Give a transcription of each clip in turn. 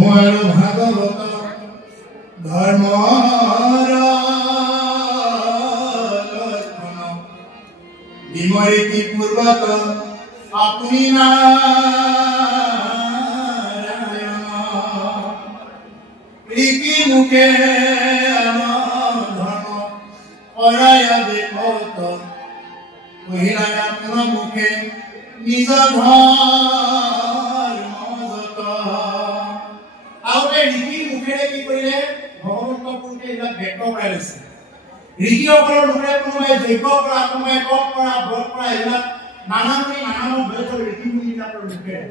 সময় ভাগবত ধৰ্ম বিমৰিতি পূৰ্বক আপনি নাৰায়ণ প্ৰীতি মুখে ধৰ্ম পৰায় দেখত কহিলা আপন মুখে নিজ ধৰ্মযত আউতে ঋষি মুখেৰে কি কৰিলে ভগৱন্ত পুৰুষে এইবিলাক ব্যক্ত কৰাই লৈছে ঋষিসকলৰ মুখেৰে কোনোবাই যজ্ঞ কৰা কোনোবাই তপ কৰা ব্ৰত কৰা এইবিলাক নানান ব্যক্ত ঋষি মুনিবিলাকৰ মুখেৰে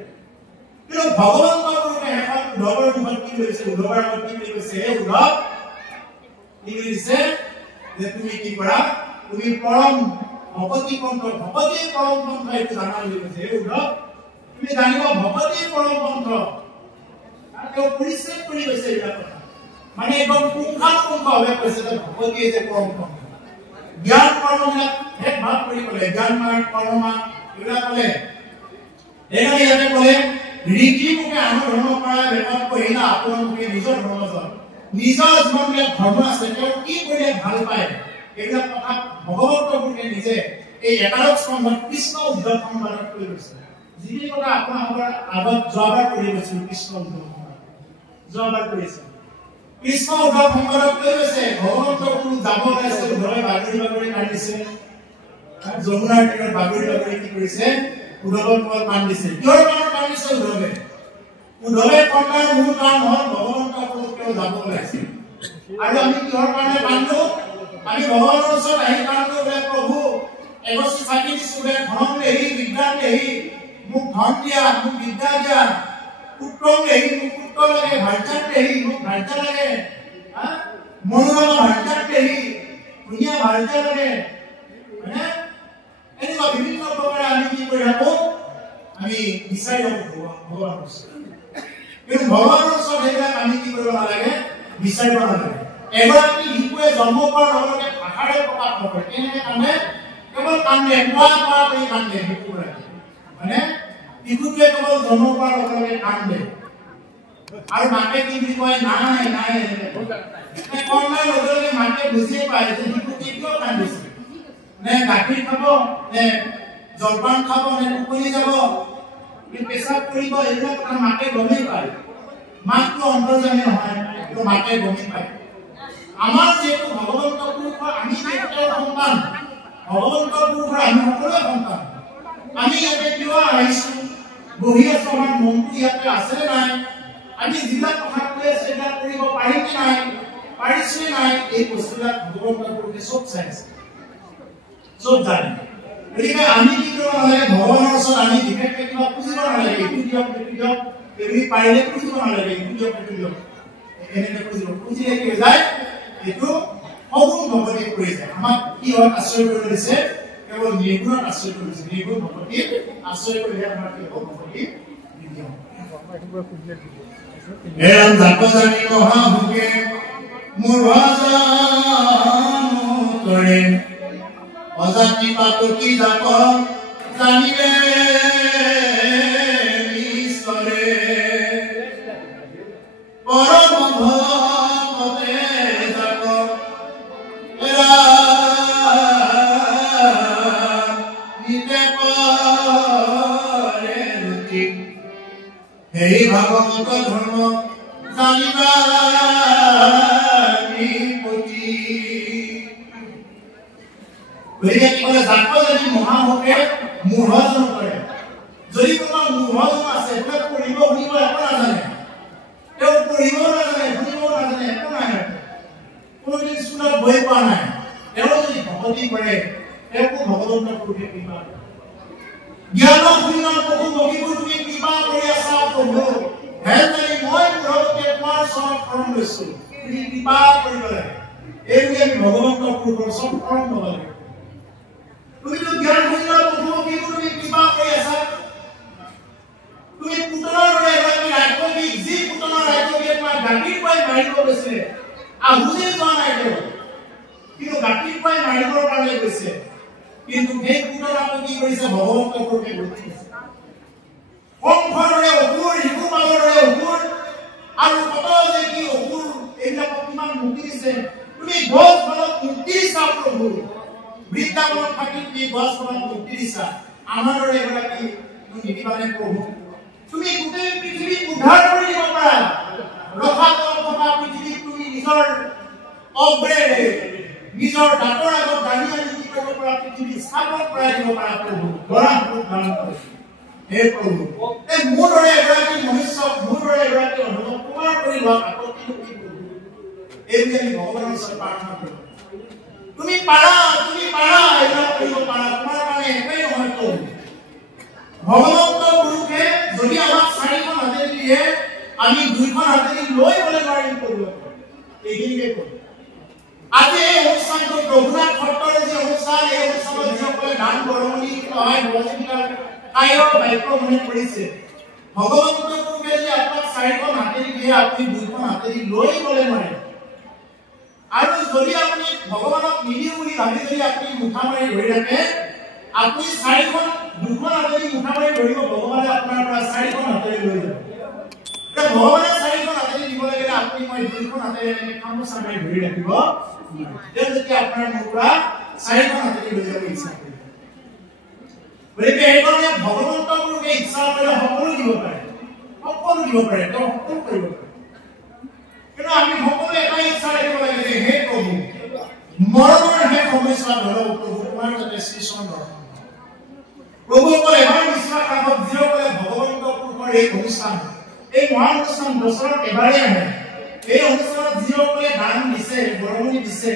কিন্তু ভগৱন্ত পুৰুষে এখন উদ্ধৱৰ মুখত কি কৰিছে উদ্ধৱৰ আগত কি কৈছে হে উদ্ধৱ কি কৰিছে যে তুমি কি কৰা তুমি পৰম ভগৱতী পন্থ ভগৱতী পৰম পন্থ এইটো জানা বুলি কৈছে হে উদ্ধৱ তুমি জানিব ভগৱতী পৰম পন্থ তেওঁ পৰিষ্কাৰ কৰি গৈছে এইবিলাক কথা মানে একদম পুংখানুপুংখভাৱে কৈছে যে ভগৱতী যে পৰম পন্থ জ্ঞান কৰ্মবিলাক ভেদ ভাগ কৰি ক'লে জ্ঞান মান কৰ্ম এইবিলাক ক'লে এইকাৰণে ইয়াতে ক'লে ঋষি মুখে আনৰ ধৰ্ম কৰা বেপাৰ কৰিলা আপোনাৰ মুখে নিজৰ ধৰ্ম নিজৰ জীৱনবিলাক ধৰ্ম আছে তেওঁ কি কৰিলে ভাল পায় এইবিলাক কথা ভগৱন্ত পুৰুষে নিজে এই একাদশ স্কন্ধত কৃষ্ণ উদ্ধৱ সংবাদত কৈ গৈছে যিখিনি কথা আপোনালোকৰ আগত যোৱাবাৰ কৰি গৈছিল কৃষ্ণ উদ্ধৱ যোৱাবাৰ কৰিছে কৃষ্ণ উদ্ধৱ সংবাদত কৈ গৈছে ভগৱন্ত পুৰুষ যাব ওলাইছে উদ্ধৱে বাগৰি বাগৰি কান্দিছে যমুনাৰ তীৰত বাগৰি বাগৰি কি কৰিছে উদ্ধৱৰ মুখত কান্দিছে কিহৰ কাৰণে কান্দিছে উদ্ধৱে কন্যাৰ মূল কাৰণ হ'ল ভগৱন্ত পুৰুষ তেওঁ যাব ওলাইছে আৰু আমি কিহৰ কাৰণে কান্দো আমি ভগৱানৰ ওচৰত আহি কান্দো বোলে প্ৰভু এগছি চাকি দিছো বোলে ধন দেহি বিজ্ঞান দেহি মোক ধন দিয়া মোক বিদ্যা দিয়া পুত্ৰ দেহি মোক পুত্ৰ লাগে ভাৰ্যাত দেহি মোক ভাৰ্যা লাগে মনোৰমা ভাৰ্যাত দেহি ধুনীয়া ভাৰ্যা লাগে মানে এনেকুৱা বিভিন্ন প্ৰকাৰে আমি কি কৰি থাকো আমি বিচাৰি থাকো ভগৱানৰ ওচৰত কিন্তু ভগৱানৰ ওচৰত সেইবিলাক আমি কি কৰিব নালাগে বিচাৰিব নালাগে এগৰাকী শিশুৱে জন্ম পোৱাৰ লগে লগে ভাষাৰে প্ৰকাশ নকৰে কেনেকৈ কান্দে কেৱল কান্দে কোৱা কৰি কান্দে শিশুগৰাকী মানে শিশুটোৱে কেৱল জন্ম পোৱাৰ লগে লগে কান্দে আৰু মাকে কি বুলি কয় নাই নাই কন্যাৰ লগে লগে মাকে বুজিয়ে পায় যে শিশু কিয় কান্দিছে নে গাখীৰ খাব নে জলপান খাব নে টোপনি যাব পেচাব কৰিব এইবিলাক কথা মাকে গমেই পায় মাকটো অন্তৰ্যামী নহয় কিন্তু মাকে গমেই পায় আমাৰ যেহেতু ভগৱন্ত পুৰুষৰ আমি যেহেতু সন্তান ভগৱন্ত পুৰুষৰ আমি সকলোৱে সন্তান আমি ইয়াতে কিয় আহিছো বহি আছো আমাৰ মনটো ইয়াতে আছে নাই আমি যিবিলাক কথা কৈ আছো সেইবিলাক কৰিব পাৰিম নাই পাৰিছে নাই এই বস্তুবিলাক ভগৱন্ত পুৰুষে চব চাইছে চব জানে গতিকে আমি কি কৰিব নালাগে ভগৱানৰ ওচৰত আমি বিশেষকৈ কিবা খুজিব নালাগে এইটো দিয়ক এইবুলি পাৰিলে খুজিব নালাগে এইটো দিয়ক এনেকৈ খুজিলে কি হৈ যায় এইটো সগুণ ভগৱতী কৰি যায় আমাক কি হয় আশ্ৰয় কৰি দিছে কেৱল নিৰ্গুণত আশ্ৰয় কৰিছে নিৰ্গুণ ভগৱতী আশ্ৰয় কৰিলে আমাৰ কি হ'ব ভগৱতী এৰম জাপ জানি মহাভোগে মোৰ ভজন কৰে অজাতি পাতকি জাপ জানিলে ঈশ্বৰে পৰম ভগতে জাপ নিতে কৰে ৰুচি সেই ভাগৱত ধৰ্ম জানিবা গতিকে কি কৰে জাপ যদি মহাভোগে মূঢ়জন কৰে যদি কোনোবা মূঢ়জন আছে তেওঁ পঢ়িব শুনিব একো নাজানে তেওঁ পঢ়িব নাজানে শুনিব নাজানে একো নাই কোনোদিন স্কুলত বহি পোৱা নাই তেওঁ যদি ভকতি কৰে তেওঁকো ভগৱন্ত পুৰুষে কৃপা কৰে জ্ঞান শূন্য প্ৰভু মগিবোৰ তুমি কৃপা কৰি আছা প্ৰভু হেৰি মই প্ৰভুকে তোমাৰ চৰণ শৰণ লৈছো তুমি কৃপা কৰিব লাগে এইবুলি আমি ভগৱন্ত পুৰুষৰ চব শৰণ ল'ব লাগে তুমিতো জ্ঞান শূন্য প্ৰভু মগিবোৰ তুমি কৃপা কৰি আছা তুমি পুতলৰ দৰে এগৰাকী ৰাক্ষসীক যি পুতলৰ ৰাক্ষসীয়ে তোমাৰ গাখীৰ খুৱাই মাৰিব গৈছিলে আহুজে যোৱা নাই তেওঁ কিন্তু গাখীৰ খুৱাই মাৰিবৰ কাৰণে গৈছে কিন্তু সেই পুতলাটো কি কৰিছে ভগৱন্ত পুৰুষে গৈছে সংসাৰৰে অসুৰ শিশু পালৰে অসুৰ আৰু কত যে কি অসুৰ এইবিলাক কিমান মুক্তি দিছে তুমি গছ বনত মুক্তি দিছা প্ৰভু বৃন্দাবনত থাকি তুমি গছ বনত মুক্তি দিছা আমাৰ দৰে এগৰাকী তুমি নিদিবানে প্ৰভু তুমি গোটেই পৃথিৱী উদ্ধাৰ কৰি দিব পাৰা ৰখাতল থকা পৃথিৱী তুমি নিজৰ অগ্ৰেৰে নিজৰ দাঁতৰ আগত দাঙি আনি কি কৰিব পৰা পৃথিৱী স্থাপন কৰাই দিব পাৰা প্ৰভু গৰা দান কৰিছে হে প্ৰভু এই মোৰ দৰে এগৰাকী মনুষ্য মোৰ দৰে এগৰাকী অনুভৱ তোমাৰ কৰি লোৱা আপত্তি নকৰি প্ৰভু এই বুলি আমি ভগৱানৰ ওচৰত প্ৰাৰ্থনা কৰোঁ তুমি পাৰা এইবিলাক কৰিব পাৰা তোমাৰ কাৰণে একোৱেই নহয় প্ৰভু ভগৱন্ত পুৰুষে যদি আমাক চাৰিখন হাতেদি দিয়ে আমি দুইখন হাতেদি লৈ গ'লে নোৱাৰিম প্ৰভু এইখিনিকে কৰোঁ আজি এই অনুষ্ঠানটো ৰঘুনাথ সত্ৰৰ যে অনুষ্ঠান এই অনুষ্ঠানত যিসকলে দান বৰঙণি সহায় সহযোগিতা কায়ৰ বাক্য মনে কৰিছে ভগৱন্ত পুৰুষে যে আপোনাক চাৰিখন হাতেদি দিয়ে আপুনি দুইখন হাতেদি লৈ গ'লে নোৱাৰে আৰু যদি আপুনি ভগৱানক নিদিওঁ বুলি ভাবি যদি আপুনি মুঠা মাৰি ধৰি ৰাখে আপুনি চাৰিখন দুখন হাতেদি মুঠা মাৰি ধৰিব ভগৱানে আপোনাৰ পৰা চাৰিখন হাতেৰে লৈ যাব ভগৱানে চাৰিখন হাতেৰে দিব লাগিলে আপুনি মই দুইখন হাতেৰে খামোচা মাৰি ধৰি ৰাখিব যেতিয়া আপোনাৰ মোৰ পৰা চাৰিখন হাতেৰে লৈ যাব ইচ্ছা কৰিব গতিকে এইকাৰণে ভগৱন্ত পুৰুষে ইচ্ছা কৰিলে সকলো দিব পাৰে তেওঁ সকলো কৰিব পাৰে কিন্তু আমি সকলোৱে এটাই ইচ্ছা ৰাখিব লাগে যে হে প্ৰভু মৰমৰ হে সমস্যা ধৰক প্ৰভু তোমাৰ যাতে শ্ৰীচৰণ দৰ্শন প্ৰভুসকল এবাৰ বিশ্বাস ৰাখক যিসকলে ভগৱন্ত পুৰুষৰ এই অনুষ্ঠান এই মহান অনুষ্ঠান বছৰত এবাৰেই আহে এই অনুষ্ঠানত যিসকলে দান দিছে বৰঙণি দিছে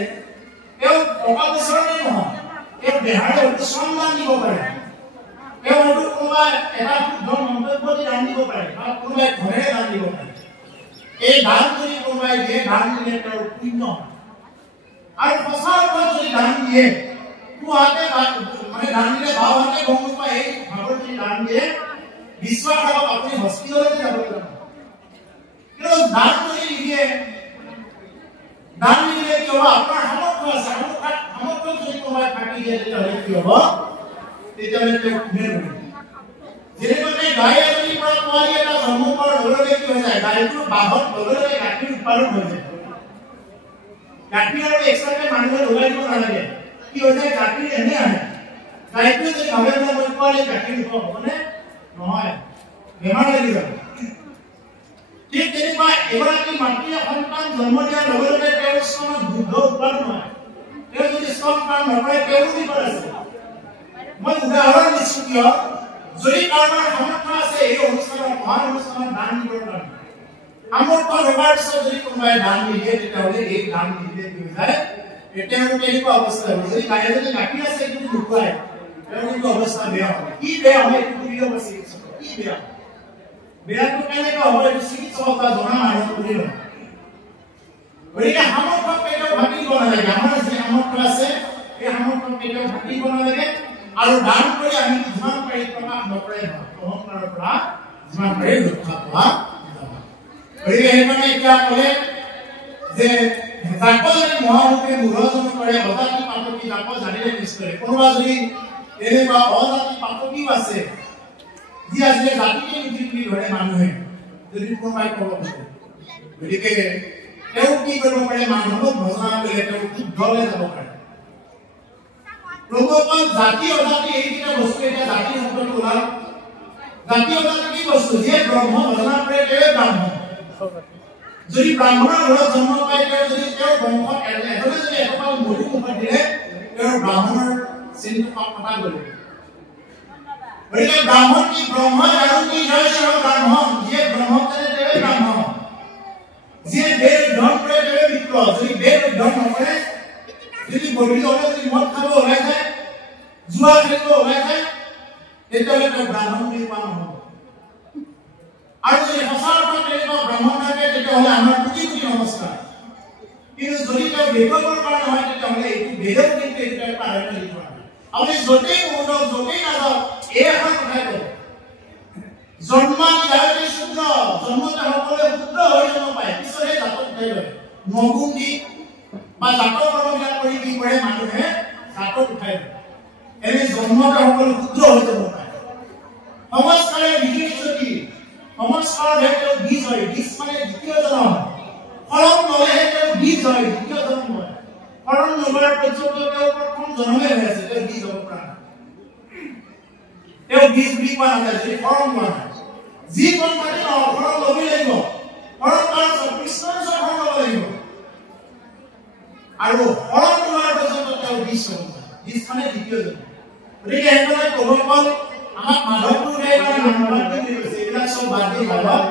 তেওঁ টকা পইচাৰে নহয় তেওঁ দেহাৰে হয়তো শ্ৰমদান দিব পাৰে তেওঁ হয়তো কোনোবাই এটা শুদ্ধ মন্তব্য দি দান দিব পাৰে বা কোনোবাই ঘৰেৰে দান দিব পাৰে এই দান যদি কোনোবাই দিয়ে দান দিলে তেওঁৰ পুণ্য আৰু সঁচা অৰ্থত যদি দান দিয়ে পুৱাতে মানে দান দিলে বাও হাতে গম নোপায় এই ভাগৰ যদি দান দিয়ে বিশ্বাস ৰাখক আপুনি হস্পিটেললৈ যাব লাগিব কিন্তু দান যদি নিদিয়ে কি হ'ব আপোনাৰ সামৰ্থ্য আছে সামৰ্থ্য যদি কোনোবাই ফাঁকি দিয়ে তেতিয়াহ'লে কি হ'ব তেতিয়াহ'লে তেওঁ কোনে কৰিব যেনেকৈ গাই এজনীৰ পৰা পোৱালি এটা জন্ম পোৱাৰ লগে লগে কি হৈ যায় গাইটোৰ বাহত লগে লগে গাখীৰ উৎপাদন হৈ যায় গাখীৰ আৰু এক্সট্ৰাকে মানুহে লগাই দিব নালাগে কি হৈ যায় গাখীৰ এনে আহে গাইটোৱে যদি ভাবে মই পোৱালি গাখীৰ দিব হ'বনে নহয় বেমাৰ লাগি যাব ঠিক তেনেকুৱা এগৰাকী মাতৃয়ে সন্তান জন্ম দিয়াৰ লগে লগে তেওঁৰ স্তনত দুগ্ধ উৎপাদন হয় তেওঁ যদি স্তন পান নকৰে তেওঁৰো বিপদ আছে মই উদাহৰণ দিছো কিয় যদি কাৰোবাৰ সামৰ্থ্য আছে এই অনুষ্ঠানত মহান অনুষ্ঠানত দান দিবৰ কাৰণে সামৰ্থ্য থকাৰ পিছত যদি কোনোবাই দান নিদিয়ে তেতিয়াহ'লে এই দান নিদিলে কি হৈ যায় তেওঁৰ তেনেকুৱা অৱস্থা হ'ব যদি গায়ে যদি গাখীৰ আছে কিন্তু নোখোৱাই তেওঁৰ কিন্তু অৱস্থা বেয়া হ'ব কি বেয়া হয় এইটো বুলিব চিকিৎসক কি বেয়া বেয়াটো কেনেকৈ হ'ব এইটো চিকিৎসক বা জনা মানুহ বুলিব গতিকে সামৰ্থ্য কেতিয়াও ভাঙিব নালাগে আমাৰ যি সামৰ্থ্য আছে এই সামৰ্থ্য কেতিয়াও ভাঙিব নালাগে আৰু দান কৰি আমি যিমান পাৰি প্ৰকাশ নকৰে অহংকাৰৰ পৰা যিমান পাৰি ৰক্ষা পোৱা গতিকে সেইকাৰণে এতিয়া ক'লে যে জাক যদি মহামুখে মূঢ়জন কৰে অজাতি পাতকি জাক জানিলে নিশ্চয় কোনোবা যদি এনেকুৱা অজাতি পাতকিও আছে যি আছিলে জাতিকে নীতি বুলি ধৰে মানুহে যদি কোনোবাই ক'ব খোজে গতিকে তেওঁ কি কৰিব পাৰে মানুহক ভজনা কৰিলে তেওঁ শুদ্ধলৈ যাব পাৰে প্ৰভুসকল জাতি অজাতি এইকেইটা বস্তু এতিয়া জাতি শব্দটো ওলাল জাতি অজাতি কি বস্তু যিয়ে ব্ৰহ্ম ভজনা কৰে তেওঁৱে ব্ৰাহ্মণ যদি ব্ৰাহ্মণৰ ঘৰত জন্ম পায় তেওঁ যদি তেওঁৰ বংশত এজনে যদি এসোপা মধু মুখত দিলে তেওঁৰ ব্ৰাহ্মণৰ চিনটো কটা গ'ল গতিকে ব্ৰাহ্মণ কি ব্ৰহ্ম আৰু কি জয় শ্ৰী ব্ৰাহ্মণ যিয়ে ব্ৰহ্ম কৰে তেওঁৱে ব্ৰাহ্মণ যিয়ে বেদ অধ্যয়ন কৰে তেওঁৱে বিপ্ৰ যদি বেদ অধ্যয়ন নকৰে যদি গধূলি হ'লে যদি মদ খাব ওলাই যায় জুৱা খেলিব ওলাই যায় তেতিয়াহ'লে তেওঁ ব্ৰাহ্মণ বুলি কোৱা নহ'ব আৰু যদি সঁচা অৰ্থত তেনেকুৱা ব্ৰাহ্মণ থাকে তেতিয়াহ'লে আমাৰ কোটি কোটি নমস্কাৰ কিন্তু যদি তেওঁ বেদৰ কাৰণে হয় তেতিয়াহ'লে এইটো বেদৰ কিন্তু এইটো এটা আৰম্ভ লিখা আপুনি য'তেই মুহূৰ্তত য'তেই নাযাওক এই এখন কথাই ক'ব জন্মানি যাতে শুদ্ধ জন্মতে সকলোৱে শুদ্ধ হৈ জন্ম পায় পিছতহে জাতক উঠাই লয় নগুন্দি বা জাতৰ কৰ্মবিলাক কৰি কি কৰে মানুহে জাতক উঠাই লয় এনে জন্মতে সকলো শুদ্ধ হৈ যাব পাৰে সংস্কাৰে বিশেষ যদি নমস্কাৰ হেতেও বীজ হয় বীজ মানে দ্বিতীয় জন্ম ফলন ললে হেতেও বীজ হয় দ্বিতীয় জন্ম হয় ফলন লোৱাৰ পৰ্যন্ত তেওঁ প্ৰথম জন্মে হৈ আছে তেওঁ বীজ হ'ব পৰা তেওঁ বীজ বুলি কোৱা নাযায় যদি ফলন লোৱা যি কোন পাতি ফলন ল'বই লাগিব ফলন লোৱাৰ কৃষ্ণৰ ফলন ল'ব লাগিব আৰু ফলন লোৱাৰ পৰ্যন্ত তেওঁ বীজ হ'ব বীজ মানে দ্বিতীয় জন্ম গতিকে এনেদৰে প্ৰভুসকল আমাক মাধৱপুৰে এইবিলাক চব বাদ দি ভাবক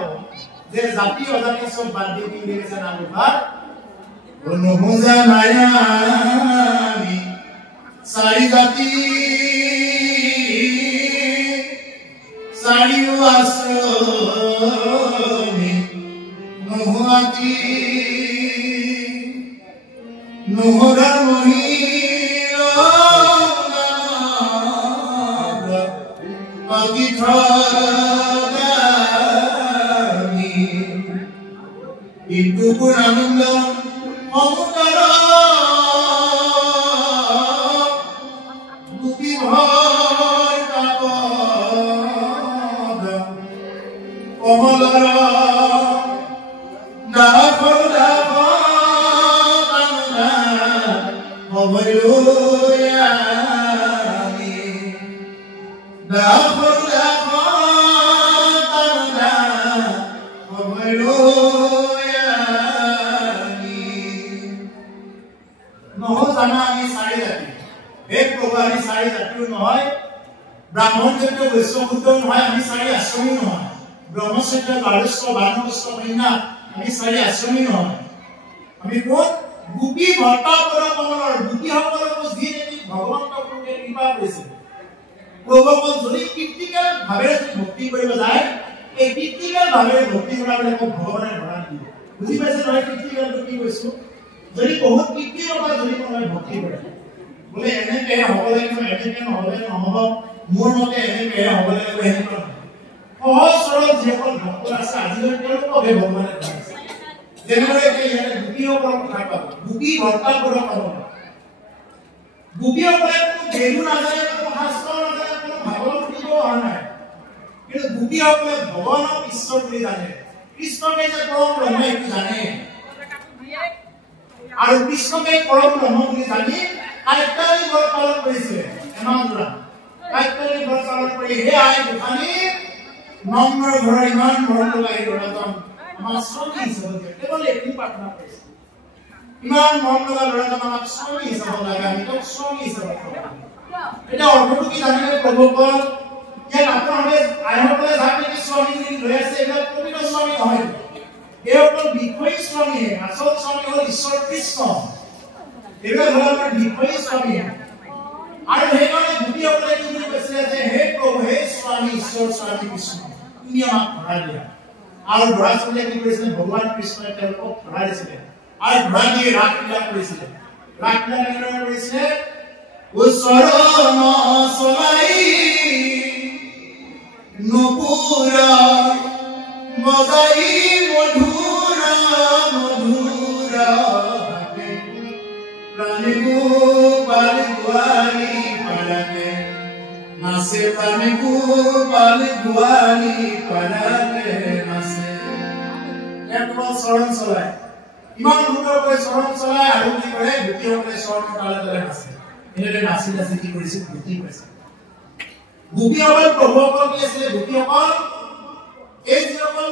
যে জাতি অজাতি চব বাদ দি দিছে নামভাগ নুবুজা নায়ামি চাৰি জাতি চাৰিও আশ্ৰমি নোহোৱাতি নোহোধাৰ itu pun ananda omukara buki bhar tapada omalara dakhar dakhana hobayani dakhar dakhana hobayani আমি চাৰি জাতি এক প্ৰভু আমি চাৰি জাতিও নহয় ব্ৰাহ্মণ জাতি বৈষ্ণৱ নহয় আমি চাৰি আশ্ৰমী নহয় ব্ৰহ্মচৰ্য বাৰস্য বানস্য কন্যা আমি চাৰি আশ্ৰমী নহয় আমি কোন গোপী ভৰ্তা পৰা কমলৰ গোপীসকলক যি নেকি ভগৱন্ত প্ৰভুৱে কৃপা কৰিছে প্ৰভুসকল যদি কৃতিকাল ভাৱে ভক্তি কৰিব যায় এই কৃতিকাল ভাৱে ভক্তি কৰাবলৈ ভগৱানে বৰদান দিয়ে বুজি পাইছে নহয় কৃতিকালটো কি কৈছো যদি বহুত কৃতি ৰবা যদি কোনোবাই ভক্তি কৰে বোলে এনেকে হ'ব লাগিব এনেকে নহ'লে নহ'ব মোৰ মতে এনেকে হ'ব লাগিব এনেকে সহজ সৰল যিসকল ভক্ত আছে আজিলৈ তেওঁলোককে ভগৱানে কৰিছে যেনেদৰে ইয়াতে গোপীসকলৰ কথা পাব গোপী ভৰ্তাবোৰৰ পাব গোপীসকলে কোনো বেদু নাজানে কোনো শাস্ত্ৰ নাজানে কোনো ভাগৱত শুনিব অহা নাই কিন্তু গোপীসকলে ভগৱানক ঈশ্বৰ বুলি জানে কৃষ্ণকে যে পৰম ব্ৰহ্ম এইটো জানে আৰু কৃষ্ণকে পৰম ব্ৰহ্ম বুলি জানি কাইতালি ব্ৰত পালন কৰিছে এমানজোৰা কাইতালি ব্ৰত পালন কৰি হে আই গোসানী নম্ৰ ঘৰৰ ইমান মৰম লগাই ল'ৰাজন আমাৰ স্বামী হিচাপে কেৱল একো প্ৰাৰ্থনা কৰিছে ইমান মৰম লগা ল'ৰাজন আমাক স্বামী হিচাপে লাগে আমি তেওঁক স্বামী হিচাপে এটা অৰ্থটো কি জানিলে প্ৰভুসকল ইয়াত আপোনালোকে আইসকলে যাক নেকি স্বামী বুলি লৈ আছে এইবিলাক প্ৰকৃত স্বামী নহয় এই অকল বিষয়ী স্বামী আচল স্বামী হ'ল ঈশ্বৰ কৃষ্ণ এইবিলাক হ'ল আমাৰ বিষয়ী স্বামী আৰু সেইকাৰণে গোপীসকলে কি বুলি কৈছিলে যে হে প্ৰভু হে স্বামী ঈশ্বৰ স্বামী কৃষ্ণ তুমি আমাক ভৰাই দিয়া আৰু ল'ৰা ছোৱালীয়ে কি কৰিছিলে ভগৱান কৃষ্ণই তেওঁলোকক ভৰাই দিছিলে আৰু ভৰাই দিয়ে ৰাসলীলা কৰিছিলে ৰাসলীলা কেনেদৰে কৰিছিলে উচৰণ চলাই নুপুৰা মজাই মধুৰা মধুৰা প্ৰাণী গোপাল গোয়ালি পালাতে নাচে প্ৰাণী গোপাল গোয়ালি পালাতে নাচে একবাৰ চৰণ চলায় ইমান সুন্দৰকৈ চৰণ চলায় আৰু কি কৰে গোপীসকলে চৰণৰ তালে তালে নাচে এনেদৰে নাচি নাচি কি কৰিছে ভক্তি কৰিছে গোপীসকল প্ৰভুসকল কি আছিলে গোপীসকল এই যিসকল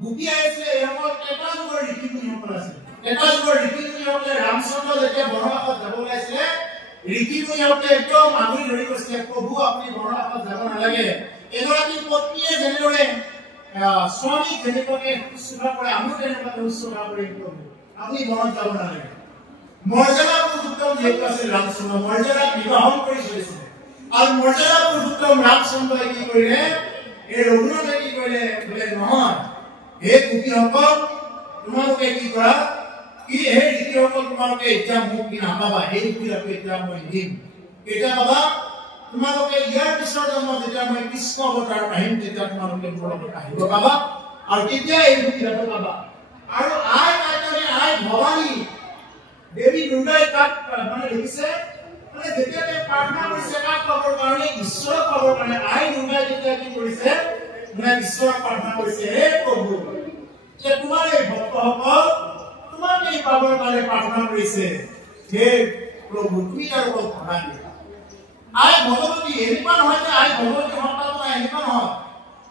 গোপী আহিছিলে এসকল এটা যুগৰ ঋষি মুনিসকল আছিল এটা যুগৰ ঋষি মুনিসকলে ৰামচন্দ্ৰ যেতিয়া বনবাসত যাব ওলাইছিলে ঋষি মুনিসকলে একদম আগুৰি ধৰি কৈছিলে প্ৰভু আপুনি বনবাসত যাব নালাগে এগৰাকী পত্নীয়ে যেনেদৰে স্বামীক যেনেকৈ শুশ্ৰূষা কৰে আমিও তেনেকৈ শুশ্ৰূষা কৰিম প্ৰভু আপুনি বনত যাব নালাগে মৰ্যাদা পুৰুষোত্তম যিহেতু আছিল ৰামচন্দ্ৰ মৰ্যাদাক নিবাহন কৰি চলিছিলে আৰু মৰ্যাদা পুৰুষোত্তম ৰামচন্দ্ৰই কি কৰিলে এই ৰঘুনাথে কি কৰিলে বোলে নহয় হে গোপীসকল তোমালোকে কি কৰা কি হে ঋষিসকল তোমালোকে এতিয়া মোক কি নাপাবা এই গোপীসকলে এতিয়া মই দিম এতিয়া বাবা তোমালোকে ইয়াৰ পিছৰ জন্ম যেতিয়া মই কৃষ্ণ অৱতাৰ আহিম তেতিয়া তোমালোকে মোৰ লগত আহিব পাবা আৰু তেতিয়া এই গোপীসকল পাবা আৰু আই কাইতনে আই ভৱানী দেৱী দুৰ্গাই তাক মানে দেখিছে মানে যেতিয়া তেওঁ প্ৰাৰ্থনা কৰিছে কাক পাবৰ কাৰণে ঈশ্বৰক পাবৰ কাৰণে আই দুৰ্গাই যেতিয়া কি কৰিছে মানে ঈশ্বৰক প্ৰাৰ্থনা কৰিছে হে প্ৰভু যে তোমাৰ এই ভক্তসকল তোমাক এই পাবৰ কাৰণে প্ৰাৰ্থনা কৰিছে হে প্ৰভু তুমি তাৰ ওপৰত ভৰা দিয়া আই ভগৱতী এনেকুৱা নহয় যে আই ভগৱতী সত্তা নহয় এনেকুৱা নহয়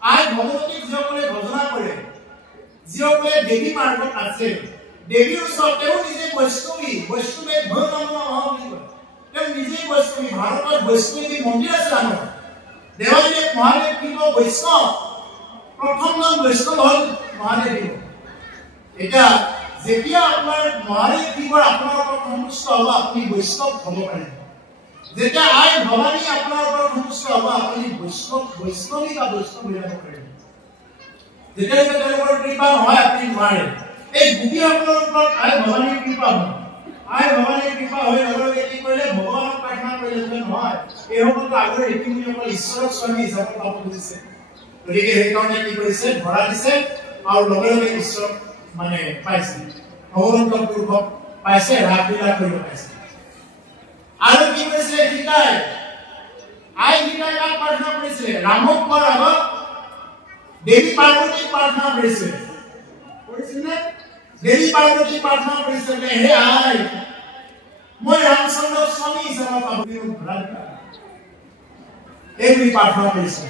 আই ভগৱতীক যিসকলে ভজনা কৰে যিসকলে দেৱী মাৰ্গত আছে দেৱীৰ ওচৰত তেওঁ নিজে বৈষ্ণৱী বৈষ্ণৱে ভৈৰৱমা বুলি কয় তেওঁ নিজে বৈষ্ণৱী ভাৰতত বৈষ্ণৱী মন্দিৰ আছে জানো দেৱাদেৱ মহাদেৱ শিৱ বৈষ্ণৱ প্ৰথম নাম বৈষ্ণৱ হ'ল মহাদেৱ এতিয়া যেতিয়া আপোনাৰ মহাদেৱ শিৱৰ আপোনাৰ ওপৰত সন্তুষ্ট হ'ব আপুনি বৈষ্ণৱ হ'ব পাৰে যেতিয়া আই ভৱানী আপোনাৰ ওপৰত সন্তুষ্ট হ'ব আপুনি বৈষ্ণৱী বা বৈষ্ণৱ হৈ যাব পাৰে যেতিয়ালৈকে তেওঁলোকৰ কৃপা নহয় আপুনি নোৱাৰে এই গোপীসকলৰ ওপৰত আই ভৱানীৰ কৃপা হয় আই ভৱানীৰ কৃপা হৈ লগে কি কৰিলে ভগৱানক প্ৰাৰ্থনা কৰিলে নহয় এই সকলো আগৰ ৰীতিমুনিসকল ঈশ্বৰক স্বামী হিচাপে পাব খুজিছে গতিকে সেইকাৰণে কি কৰিছে ধৰা দিছে আৰু লগে লগে ঈশ্বৰ মানে পাইছে ভগৱন্ত পুৰুষক পাইছে ৰাগলীলা কৰিব পাইছে আৰু কি কৰিছে সীতাই আই সীতাই কাক প্ৰাৰ্থনা কৰিছে ৰামক পোৱাৰ আগত দেৱী পাৰ্বতীক প্ৰাৰ্থনা কৰিছে কৰিছেনে দেৱী পাৰ্বতীক প্ৰাৰ্থনা কৰিছে যে হে আই মই ৰামচন্দ্ৰ স্বামী হিচাপে পাবলৈ ধৰা এই বুলি প্ৰাৰ্থনা কৰিছে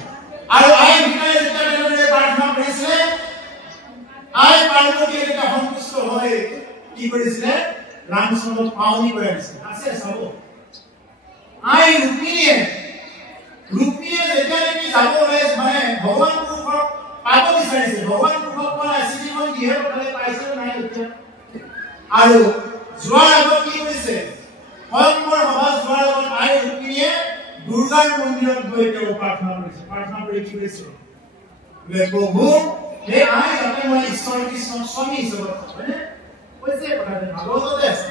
আৰু আই সীতাই যেতিয়া প্ৰাৰ্থনা কৰিছে আই পাৰ্বতীয়ে যেতিয়া সন্তুষ্ট হৈ কি কৰিছিলে ৰামচন্দ্ৰক পাৱনি কৰাই দিছে আছে চাব আই ৰুক্মিণীয়ে যেতিয়া নেকি যাব ওলাইছে মানে ভগৱান পুৰুষক পাব বিচাৰিছে ভগৱান পুৰুষক ক'লে চিঠিখন কিহে পঠালে পাইছে নাই এতিয়া আৰু যোৱাৰ আগত কি কৰিছে স্বয়ংবৰ সভা যোৱাৰ আগত আই ৰুক্মিণীয়ে দুৰ্গাৰ মন্দিৰত গৈ তেওঁ প্ৰাৰ্থনা কৰিছে প্ৰাৰ্থনা কৰি কি কৰিছে বোলে প্ৰভু হে আই যাতে মই ঈশ্বৰ কৃষ্ণ স্বামী হিচাপে হয়নে কৈছে কথাটো ভাগৱততে আছে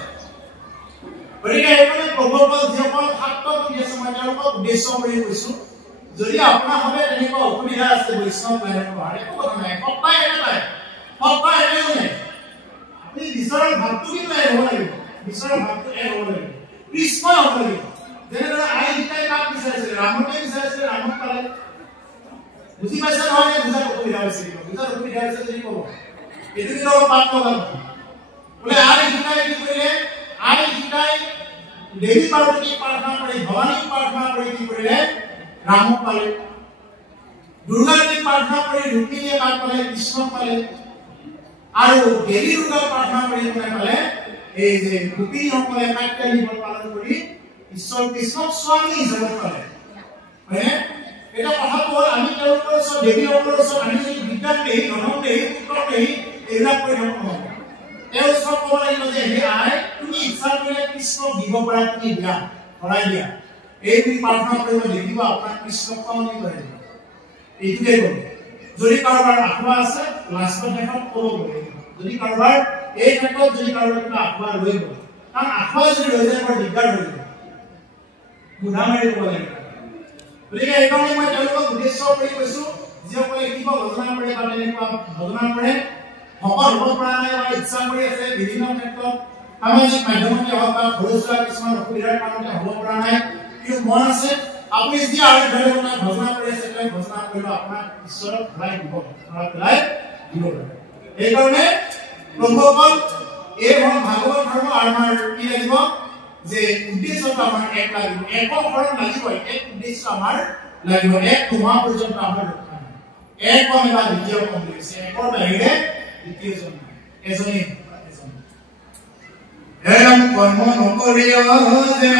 গতিকে এইকাৰণে প্ৰভুসকল যিসকল শাক্ত কৰি আছে মই তেওঁলোকক উদ্দেশ্য কৰি কৈছো যদি আপোনাৰ হবে তেনেকুৱা অসুবিধা আছে বৈষ্ণৱ লাইনত পঢ়াৰ একো কথা নাই সপ্তাহ এটাই নাই আপুনি ঈশ্বৰৰ ভাৱটো কিন্তু হ'ব লাগিব ঈশ্বৰৰ ভাৱটো হ'ব লাগিব কৃষ্ণই হ'ব লাগিব যেনেদৰে আই সীতাই কাক বিচাৰিছিলে ৰামকে বিচাৰিছিলে ৰামক পালে বুজি পাইছে নহয় বুজাত অসুবিধা হৈছে যদি ক'ব এইটো কিন্তু অলপ পাঠ লগা বোলে আই সীতাই কি কৰিলে আই সীতাই দেৱী পাৰ্বতীক প্ৰাৰ্থনা কৰি ভৱানীক প্ৰাৰ্থনা কৰি কি কৰিলে ৰামক পালে দুৰ্গাক প্ৰাৰ্থনা কৰি ৰুক্মিণীয়ে কাক পালে কৃষ্ণক পালে আৰু দেৱী দুৰ্গাক প্ৰাৰ্থনা কৰি কোনে পালে এই যে গোপীসকলে কাত্যায়নী ব্ৰত পালন কৰি ঈশ্বৰ কৃষ্ণক স্বামী হিচাপে পালে হয়নে এটা কথা হ'ল আমি তেওঁলোকৰ ওচৰত দেৱীসকলৰ ওচৰত আমি যদি বিদ্যাত দেহি ধনক দেহি পুত্ৰক দেহি এইবিলাক কৰি থাকোঁ নহয় তেওঁ চব ক'ব লাগিব যে হে আই তুমি ইচ্ছা কৰিলে কৃষ্ণক দিব পৰা তুমি দিয়া ভৰাই দিয়া এই বুলি প্ৰাৰ্থনা কৰিব দেখিব আপোনাৰ কৃষ্ণক পাৱনি কৰে এইটোকে ক'ব যদি কাৰোবাৰ আত্মা আছে লাষ্টত দেখাত ক'ব যদি কাৰোবাৰ এই ক্ষেত্ৰত যদি কাৰোবাৰ কিবা আত্মা লৈ গ'ল কাৰণ আত্মা যদি লৈ যায় বৰ দিগদাৰ হৈ যাব বুধা মাৰি ক'ব লাগিব গতিকে এইকাৰণে মই তেওঁলোকক উদ্দেশ্য কৰি কৈছো যিসকলে কিবা ভজনা কৰে বা তেনেকুৱা ভজনা কৰে ভকত হ'ব পৰা নাই বা ইচ্ছা কৰি আছে বিভিন্ন ক্ষেত্ৰত সামাজিক মাধ্যমতে হওক বা ঘৰুৱা কিছুমান অসুবিধাৰ কাৰণতে হ'ব পৰা নাই কিন্তু মন আছে আপুনি যি আৰু ধৰণে ভজনা কৰি আছে তেওঁ ভজনা কৰিব আপোনাক ঈশ্বৰক ভৰাই দিব এইকাৰণে প্ৰভুসকল এই ভাগৱত ধৰ্ম আমাৰ কি লাগিব যে উদ্দেশ্যটো আমাৰ এক লাগিব এককৰণ লাগিবই এক উদ্দেশ্য আমাৰ লাগিব এক তোমা পৰ্যন্ত আমাৰ ৰক্ষা নাই এক কম বা দ্বিতীয় কম লৈছে একৰ বাহিৰে দ্বিতীয়জন এজনী এম কৰ্ম নকৰিও যে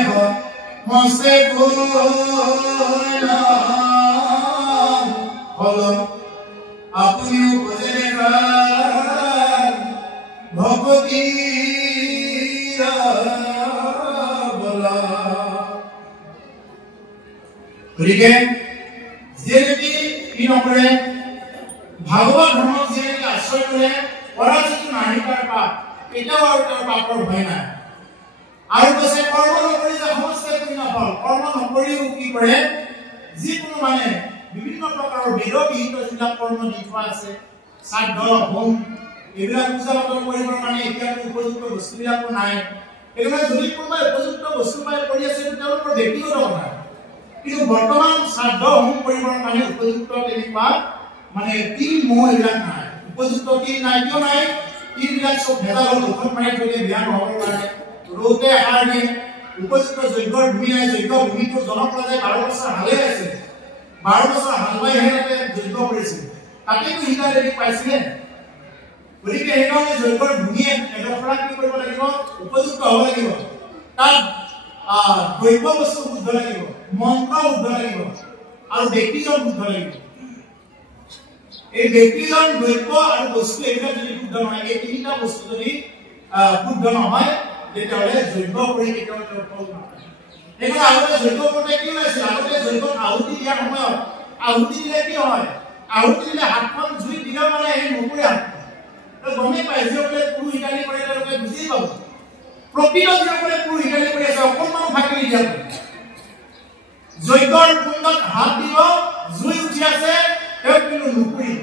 মস্তে কোলা হল আপুনিও বুজে ভগৱতী গতিকে যিহেতু কি নকৰে ভাগৱত ধৰ্মক যিহেতু আশ্ৰয় কৰে পৰাজিত নাহিকাৰ পাপ এতিয়াও আৰু তেওঁৰ পাপৰ ভয় নাই আৰু কৈছে কৰ্ম নকৰি যে সমস্ত পুণ্য ফল কৰ্ম নকৰিও কি কৰে যিকোনো মানে বিভিন্ন প্ৰকাৰৰ বেদবিহিত যিবিলাক কৰ্ম দি থোৱা আছে শ্ৰাদ্ধ হোম এইবিলাক পূজা পাতল কৰিবৰ কাৰণে এতিয়া উপযুক্ত বস্তুবিলাকো নাই এইবিলাক যদি কোনোবাই উপযুক্ত বস্তু পাই কৰি আছে তেওঁলোকৰ ব্যক্তিগত কথা কিন্তু বৰ্তমান শ্ৰাদ্ধ হোম কৰিবৰ কাৰণে উপযুক্ত তেনেকুৱা মানে তিল মহ এইবিলাক নাই উপযুক্ত তিল নাই কিয় নাই তিলবিলাক চব ভেজাল ঔষধ মাৰি থলে বেয়া নহ'ব পাৰে ৰোগে সাৰ দিয়ে উপযুক্ত যজ্ঞৰ ভূমি নাই যজ্ঞ ভূমিটো জনপ্ৰজাই 12 বছৰ হালে আছে 12 বছৰ হাল বাই হেতে যজ্ঞ কৰিছিল তাতেতো হিতা দেৱী পাইছিলে গতিকে সেইকাৰণে যজ্ঞৰ ভূমিয়ে এডোখৰা কি কৰিব লাগিব উপযুক্ত হ'ব লাগিব তাত দ্ৰব্য বস্তু শুদ্ধ লাগিব মন্ত্ৰ শুদ্ধ লাগিব আৰু ব্যক্তিজন শুদ্ধ লাগিব এই ব্যক্তিজন দ্ৰব্য আৰু বস্তু এইবিলাক যদি শুদ্ধ নহয় এই তিনিটা বস্তু যদি শুদ্ধ নহয় তেতিয়াহ'লে যজ্ঞ কৰি কেতিয়াও ফল নাপায় সেইকাৰণে আগতে যজ্ঞ কৰোঁতে কি হৈছিল আগতে যজ্ঞত আহুতি দিয়াৰ সময়ত আহুতি দিলে কি হয় আহুতি দিলে হাতখন জুই দিলেও মানে এই নপৰে হাতখন গমে পায় যিসকলে পুৰোহিতানি কৰে তেওঁলোকে বুজি পাব প্ৰকৃত যিসকলে পুৰোহিতানি কৰি আছে অকণমান ভাগি দিয়া যজ্ঞৰ কুণ্ডত হাত দিব জুই উঠি আছে তেওঁ কিন্তু নুপুৰিব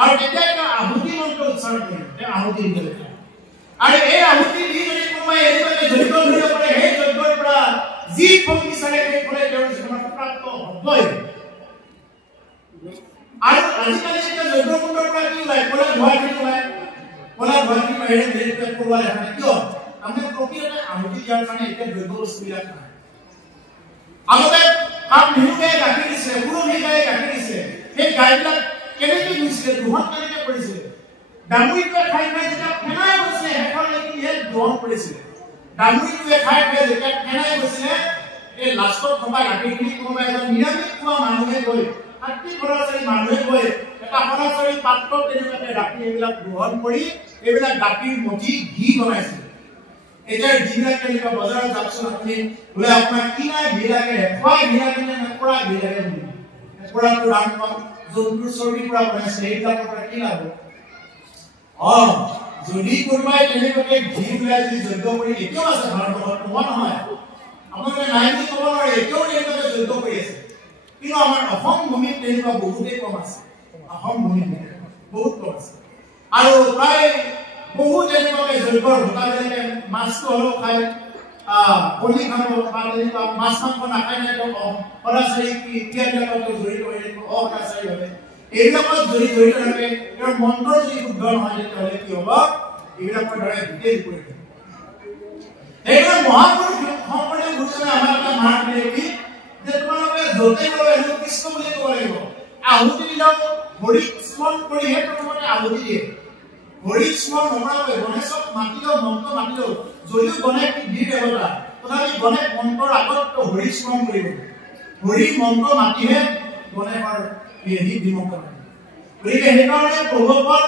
আৰু তেতিয়া এটা আহুতি মন্ত্ৰ উচ্চাৰণ কৰিব তেওঁ আহুতি দিলে আৰু এই আহুতি দি যদি কোনোবাই এনেকৈ যজ্ঞ ধৰিব পাৰে সেই যজ্ঞৰ পৰা যি ফল বিচাৰে সেই ফলে তেওঁৰ জীৱনত প্ৰাপ্ত হ'বই আৰু আজিকালি যেতিয়া যজ্ঞ কুণ্ডৰ পৰা কি ওলাই ক'লা ধোঁৱাখিনি ওলাই ক'লা ধোঁৱাখিনি বাহিৰে বেলেগ কৰোৱা দেখা নাই কিয় আমি প্ৰকৃততে আহুতি দিয়াৰ কাৰণে এতিয়া দ্ৰব্য বস্তুবিলাক নাই আগতে কাম নিহুগাই গাখীৰ দিছিলে পুৰণি গাই গাখীৰ দিছিলে সেই গাইবিলাক কেনেকৈ দিছিলে দুহন কেনেকৈ কৰিছিলে ডাঙুৰিটোৱে খাই খাই যেতিয়া ফেনাই গৈছিলে শেষলৈকে ইয়াত গ্ৰহণ কৰিছিলে ডাঙুৰিটোৱে খাই খাই যেতিয়া ফেনাই গৈছিলে এই লাষ্টত থকা গাখীৰখিনি কোনোবা এজন নিৰামিষ খোৱা মানুহে গৈ আত্মীয় ঘৰচাৰী মানুহে গৈ এটা সৰাচৰী পাত্ৰত তেনেকুৱাকৈ ৰাখি এইবিলাক গ্ৰহণ কৰি এইবিলাক গাখীৰ মঠি ঘি বনাইছিলে এতিয়া যিবিলাক কেনেকুৱা বজাৰত যাবচোন আপুনি বোলে আপোনাৰ কিনা ঘি লাগে খুৱাই ঘি লাগে নে নকৰা ঘি লাগে বুলি নকৰাটো দাম কম জন্তুৰ চৰ্বিৰ পৰা বনাইছে সেইবিলাকৰ পৰা কি লাভ যদি কোনোবাই তেনেকুৱাকৈ ঘি ওলাই যদি যজ্ঞ কৰি এতিয়াও আছে ভাৰতবৰ্ষত নোহোৱা নহয় আপোনালোকে নাই বুলি ক'ব নোৱাৰে এতিয়াও তেনেকুৱাকৈ যজ্ঞ কৰি আছে কিন্তু আমাৰ অসম ভূমিত তেনেকুৱা বহুতেই কম আছে অসম ভূমিত বহুত কম আছে আৰু প্ৰায় বহুত এনেকুৱাকৈ যজ্ঞৰ ভোটাবিলাকে মাছটো হ'লেও খায় কণী খাব বা তেনেকুৱা মাছ মাংস নাখায় নাই সদাচাৰী ক্ৰিয়াবিলাকত জড়িত হৈ থাকিব অসদাচাৰীভাৱে এইবিলাকত যদি জড়িত থাকে তেওঁৰ মন্ত্ৰ যদি শুদ্ধ নহয় তেতিয়াহ'লে কি হ'ব এইবিলাকৰ দ্বাৰা গোটেই বিপৰীত হ'ব সেইকাৰণে মহাপুৰুষ শংকৰদেৱ গুৰুজনে আমাৰ এটা মাৰ দিলে কি যে তোমালোকে য'তে গ'লে হেনো কৃষ্ণ বুলি ক'ব লাগিব আহুতি দিলেও হৰিক স্মৰণ কৰিহে প্ৰথমতে আহুতি দিয়ে হৰিক স্মৰণ নকৰাকৈ গণেশক মাতিলেও মন্ত্ৰ মাতিলেও যদিও গণেশ বীৰ দেৱতা তথাপি গণেশ মন্ত্ৰৰ আগত হৰিক স্মৰণ কৰিব হৰি মন্ত্ৰ মাতিহে গণেশৰ হেৰি বিমুখ কৰে গতিকে সেইকাৰণে প্ৰভুপদ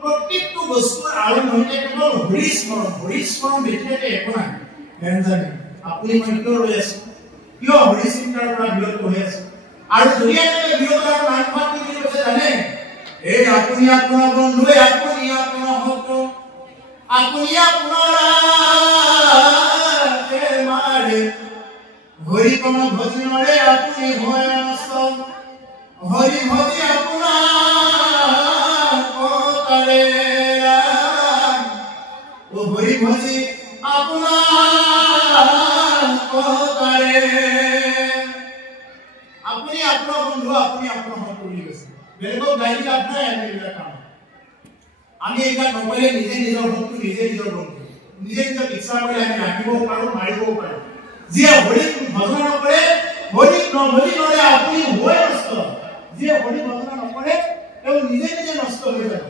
প্ৰত্যেকটো বস্তুৰ আৰম্ভণিতে কেৱল হৰি স্মৰণ ব্যতিৰেকে একো নাই জানে আপুনি মই কিয় ৰৈ আছো কিয় হৰি চিন্তাৰ পৰা বিৰত হৈ আছো আৰু যদি এনেকৈ বিৰত আৰু নামভাগ কি কৈছে জানে এই আপুনি আপোনাৰ বন্ধুৱে আপুনি আপোনাৰ শত্ৰু আপুনি আপোনাৰ মাৰে হৰি কোন ভজনৰে আপুনি হয় নষ্ট হৰি ভজি আপোনাৰ কৰে ও হৰি ভজি আপোনাৰ কৰে আপুনি আপোনাৰ বন্ধু আপুনি আপোনাৰ শত্ৰু বুলি কৈছে বেলেগক গাই দিলে আপোনাৰ এইবিলাক কাম আমি এইবিলাক নকৰিলে নিজে নিজৰ শত্ৰু নিজে নিজৰ বন্ধু নিজে নিজৰ ইচ্ছা কৰি আমি ৰাখিবও পাৰোঁ মাৰিবও পাৰোঁ যিয়ে হৰিক ভজন নকৰে হৰিক নভজি নৰে আপুনি হৈ নষ্ট যিয়ে হৰি ভজন নকৰে তেওঁ নিজে নিজে নষ্ট হৈ যাব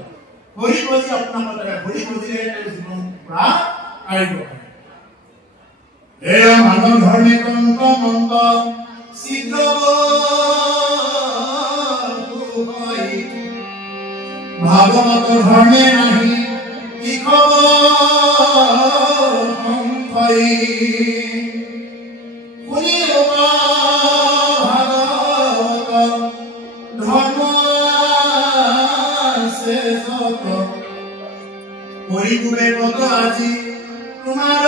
হৰি ভজি আপোনাৰ মতে হৰি ভজিলে তেওঁ জীৱন পৰা আৰিব পাৰে এয়া মানৱ ধৰ্মে তন্ত্ৰ মন্ত্ৰ শীঘ্ৰ ভাগৱত ধৰ্মে নাহি কি খবৰ শুনি ভাগৱত ধৰ্ম পৰিপূৰে পদ আজি তোমাৰ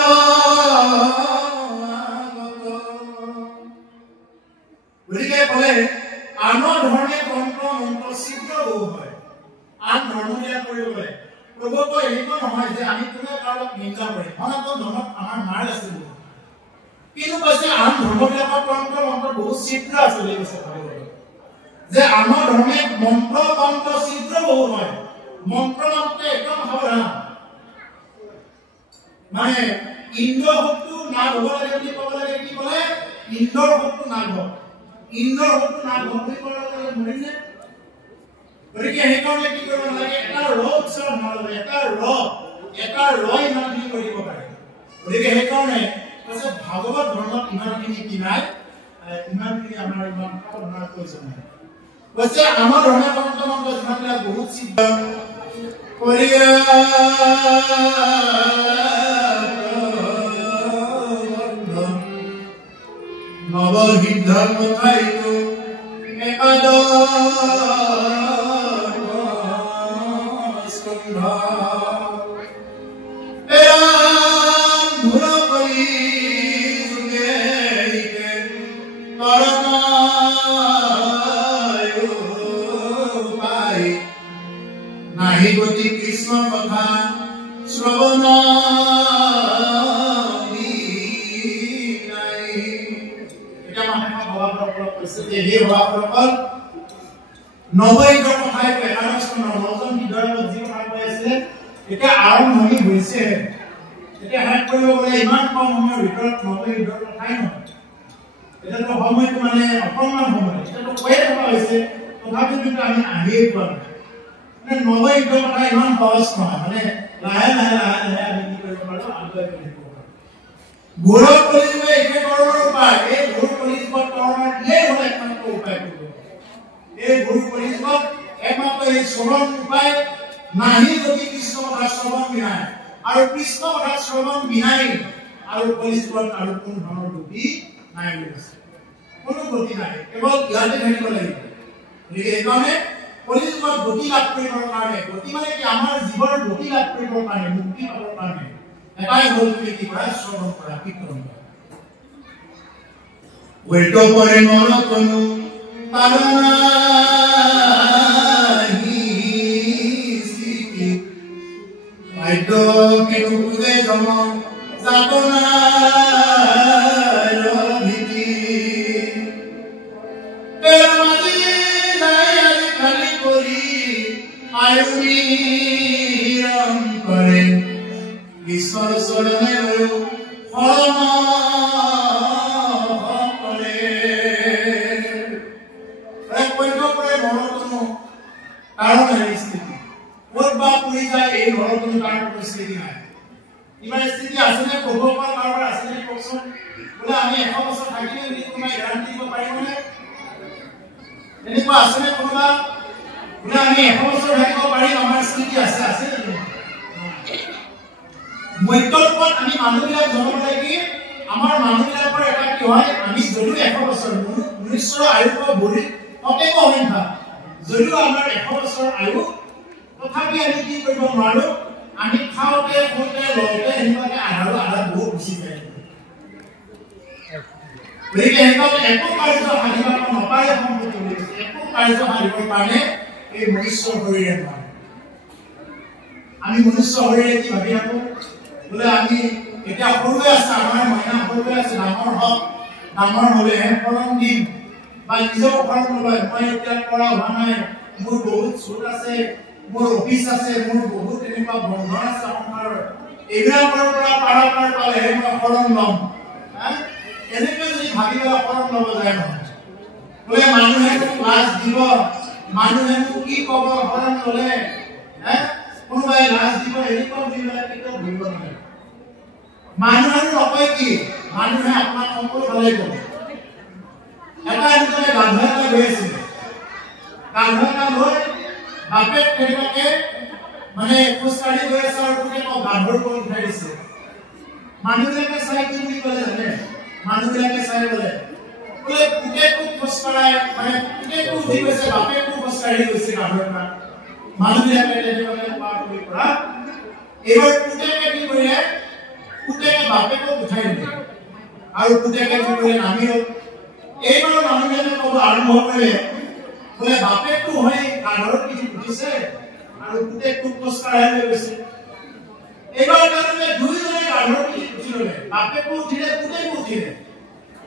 গতিকে ক'লে আনৰ ধৰ্মে তন্ত্ৰ মন্ত্ৰ শীঘ্ৰ বহু হয় আন ধৰ্মবিলাক কৰিবলৈ প্ৰভুত্ব এনেকুৱা নহয় যে আমি কোনে কাৰোবাক নিন্দা কৰিম সনাতন ধৰ্মত আমাৰ মাৰ আছে কিন্তু কৈছে আন ধৰ্মবিলাকৰ তন্ত্ৰ মন্ত্ৰ বহুত শীঘ্ৰ আছে বুলি কৈছে ভাগৱতত যে আমাৰ ধৰ্মে মন্ত্ৰ তন্ত্ৰ চিত্ৰ বহু হয় মন্ত্ৰ মন্ত্ৰে একদম সাৱধান মানে ইন্দ্ৰ শক্তি না হ'ব লাগে বুলি ক'ব লাগে কি ক'লে ইন্দ্ৰ শক্তি না হ'ব ইন্দ্ৰ শক্তি না হ'ব বুলি ক'ব লাগে মৰিনে গতিকে সেইকাৰণে কি কৰিব লাগে এটা ৰ উচ্চাৰণ হ'ব লাগে এটা ৰ ইমানখিনি কৰিব পাৰে গতিকে সেইকাৰণে কৈছে ভাগৱত ধৰ্মত ইমানখিনি কি নাই ইমানখিনি আমাৰ ইমান সাৱধানৰ প্ৰয়োজন নাই কৈছে আমাৰ ধৰ্মে মন্ত্ৰ যিমানবিলাক বহুত সিদ্ধ কৰিয়া নব সিদ্ধাৰ কথাইতো নাহি গতি কৃষ্ণ কথা শ্ৰৱণ নবৈদ্য কথাই নজন হৃদয়ত যি কথা কৈ আছিলে এতিয়া আৰম্ভণি হৈছে এতিয়া শেষ কৰিব গ'লে ইমান কম সময়ৰ ভিতৰত নবৈদ্যৰ কথাই নহয় এতিয়াতো সময়টো মানে অকণমান সময় এতিয়াতো কৈয়ে থকা হৈছে তথাপিও কিন্তু আমি আহিয়ে পোৱা নাই মানে নবৈদ্য কথা ইমান সহজ নহয় মানে লাহে লাহে আমি কি কৰিব পাৰোঁ আগুৱাই গৈ থাকিব পাৰোঁ গৌৰৱ কলিযুগে একে ধৰণৰ উপায় এই গৌৰৱ কলিযুগত ধৰণৰ দিলেই হ'ল একমাত্ৰ উপায় কৰিব এই গৌৰৱ কলিযুগত একমাত্ৰ এই শ্ৰৱণ উপায় নাহি গতি কৃষ্ণ কথা শ্ৰৱণ বিনাই আৰু কৃষ্ণ কথা শ্ৰৱণ বিনাই আৰু কলিযুগত আৰু কোনো ধৰণৰ গতি নাই বুলি কৈছে কোনো গতি নাই কেৱল ইয়াতে থাকিব লাগিব গতিকে এইকাৰণে কলিযুগত গতি লাভ কৰিবৰ কাৰণে গতি মানে কি আমাৰ জীৱন গতি লাভ কৰিবৰ কাৰণে মুক্তি পাবৰ কাৰণে এটাই হ'ল বুলি কি কৰা শ্ৰৱণ কৰা কীৰ্তন কৰা ঐক্য কৰে মনতনো পাৰনাহি স্মৃতি বাধ্য কিন্তু বুজে জম যাতনাৰ ভীতি পেৰমালি নাই আজি খালি কৰি আয়ুনিৰম কৰে ঈশ্বৰ চৰণে শৰণ কৰে কাৰণ স্থিতি ক'ত বা পৰি যায় এই ঘৰৰ কোনো তাৰ পৰিস্থিতি নাই কিবা স্থিতি আছেনে প্ৰভুকৰ কাৰোবাৰ আছেনে কওকচোন বোলে আমি 100 বছৰ থাকিলে বুলি কোনোবাই গেৰাণ্টি দিব পাৰিবনে এনেকুৱা আছেনে কোনোবা বোলে আমি 100 বছৰ থাকিব পাৰিম আমাৰ স্থিতি আছে মধ্যৰূপত আমি মানুহবিলাক জন্ম লাগি আমাৰ মানুহবিলাকৰ এটা কি হয় আমি যদিও 100 বছৰ মনুষ্যৰ আয়ুস বঢ়ি অতেক সংখ্যা যদিও আমাৰ 100 বছৰ আয়ু তথাপি আমি কি কৰিব নোৱাৰো আমি খাওঁতে শুওঁতে লওঁতে এনেকুৱাকে আধা বহুত গুচি যায় গতিকে সেইকাৰণে একো কাৰ্য সাধিব নপাৰে সম্পত্তি বুলি কৈছে একো কাৰ্য সাধিবৰ কাৰণে এই মনুষ্য শৰীৰে নোৱাৰে আমি মনুষ্য শৰীৰে কি ভাবি থাকোঁ বোলে আমি এতিয়া সৰুৱে আছে আমাৰ মইনা সৰুৱে আছে ডাঙৰ হ'লেহে ফলন দিম বা নিজেও ফলন নলয় মই এতিয়া কৰা হোৱা নাই মোৰ বহুত চোট আছে মোৰ অফিচ আছে মোৰ বহুত এনেকুৱা বন্ধন আছে সংসাৰৰ এইবিলাকৰ পৰা পাৰাপাৰ পালেহে মই ফলন ল'ম এনেকৈ যদি ভাবি পেলাই ফলন ল'ব যায় নহয় বোলে মানুহে লাজ দিব মানুহে কি ক'ব ফলন ল'লে কোনোবাই লাজ দিব এনেকুৱা বুলি পেলাই কেতিয়াও ভুলিব নোৱাৰে মানুহে নকয় কি মানুহে আপোনাক সকলো ভালে ক'ব এটা এনেকৈ গাধ এটা গৈ আছিলে গাধ এটা লৈ বাপেক কেনেবাকে মানে খোজকাঢ়ি গৈ আছে আৰু পুতেকক গাধৰ ওপৰত উঠাই দিছে মানুহবিলাকে চাই কি বুলি ক'লে জানে মানুহবিলাকে চাই বোলে পুতেকটো খোজকাঢ়াই মানে পুতেকটো উঠি গৈছে বাপেকটো খোজকাঢ়ি গৈছে গাধৰ পৰা মানুহবিলাকে তেনেকুৱাকে পাৰ কৰি পৰা এইবাৰ পুতেকে কি কৰিলে পুতেকে বাপেকক উঠাই দিলে আৰু পুতেকে কি কৰিলে নামি হ'ল এইবাৰ মানুহবিলাকে ক'ব আৰম্ভ কৰিলে বোলে বাপেকটো হৈ গাধৰ পিঠিত উঠিছে আৰু পুতেকটো খোজকাঢ়াই লৈ গৈছে এইবাৰ তেওঁলোকে দুইজনে গাধৰ পিঠিত উঠি ল'লে বাপেকো উঠিলে পুতেকো উঠিলে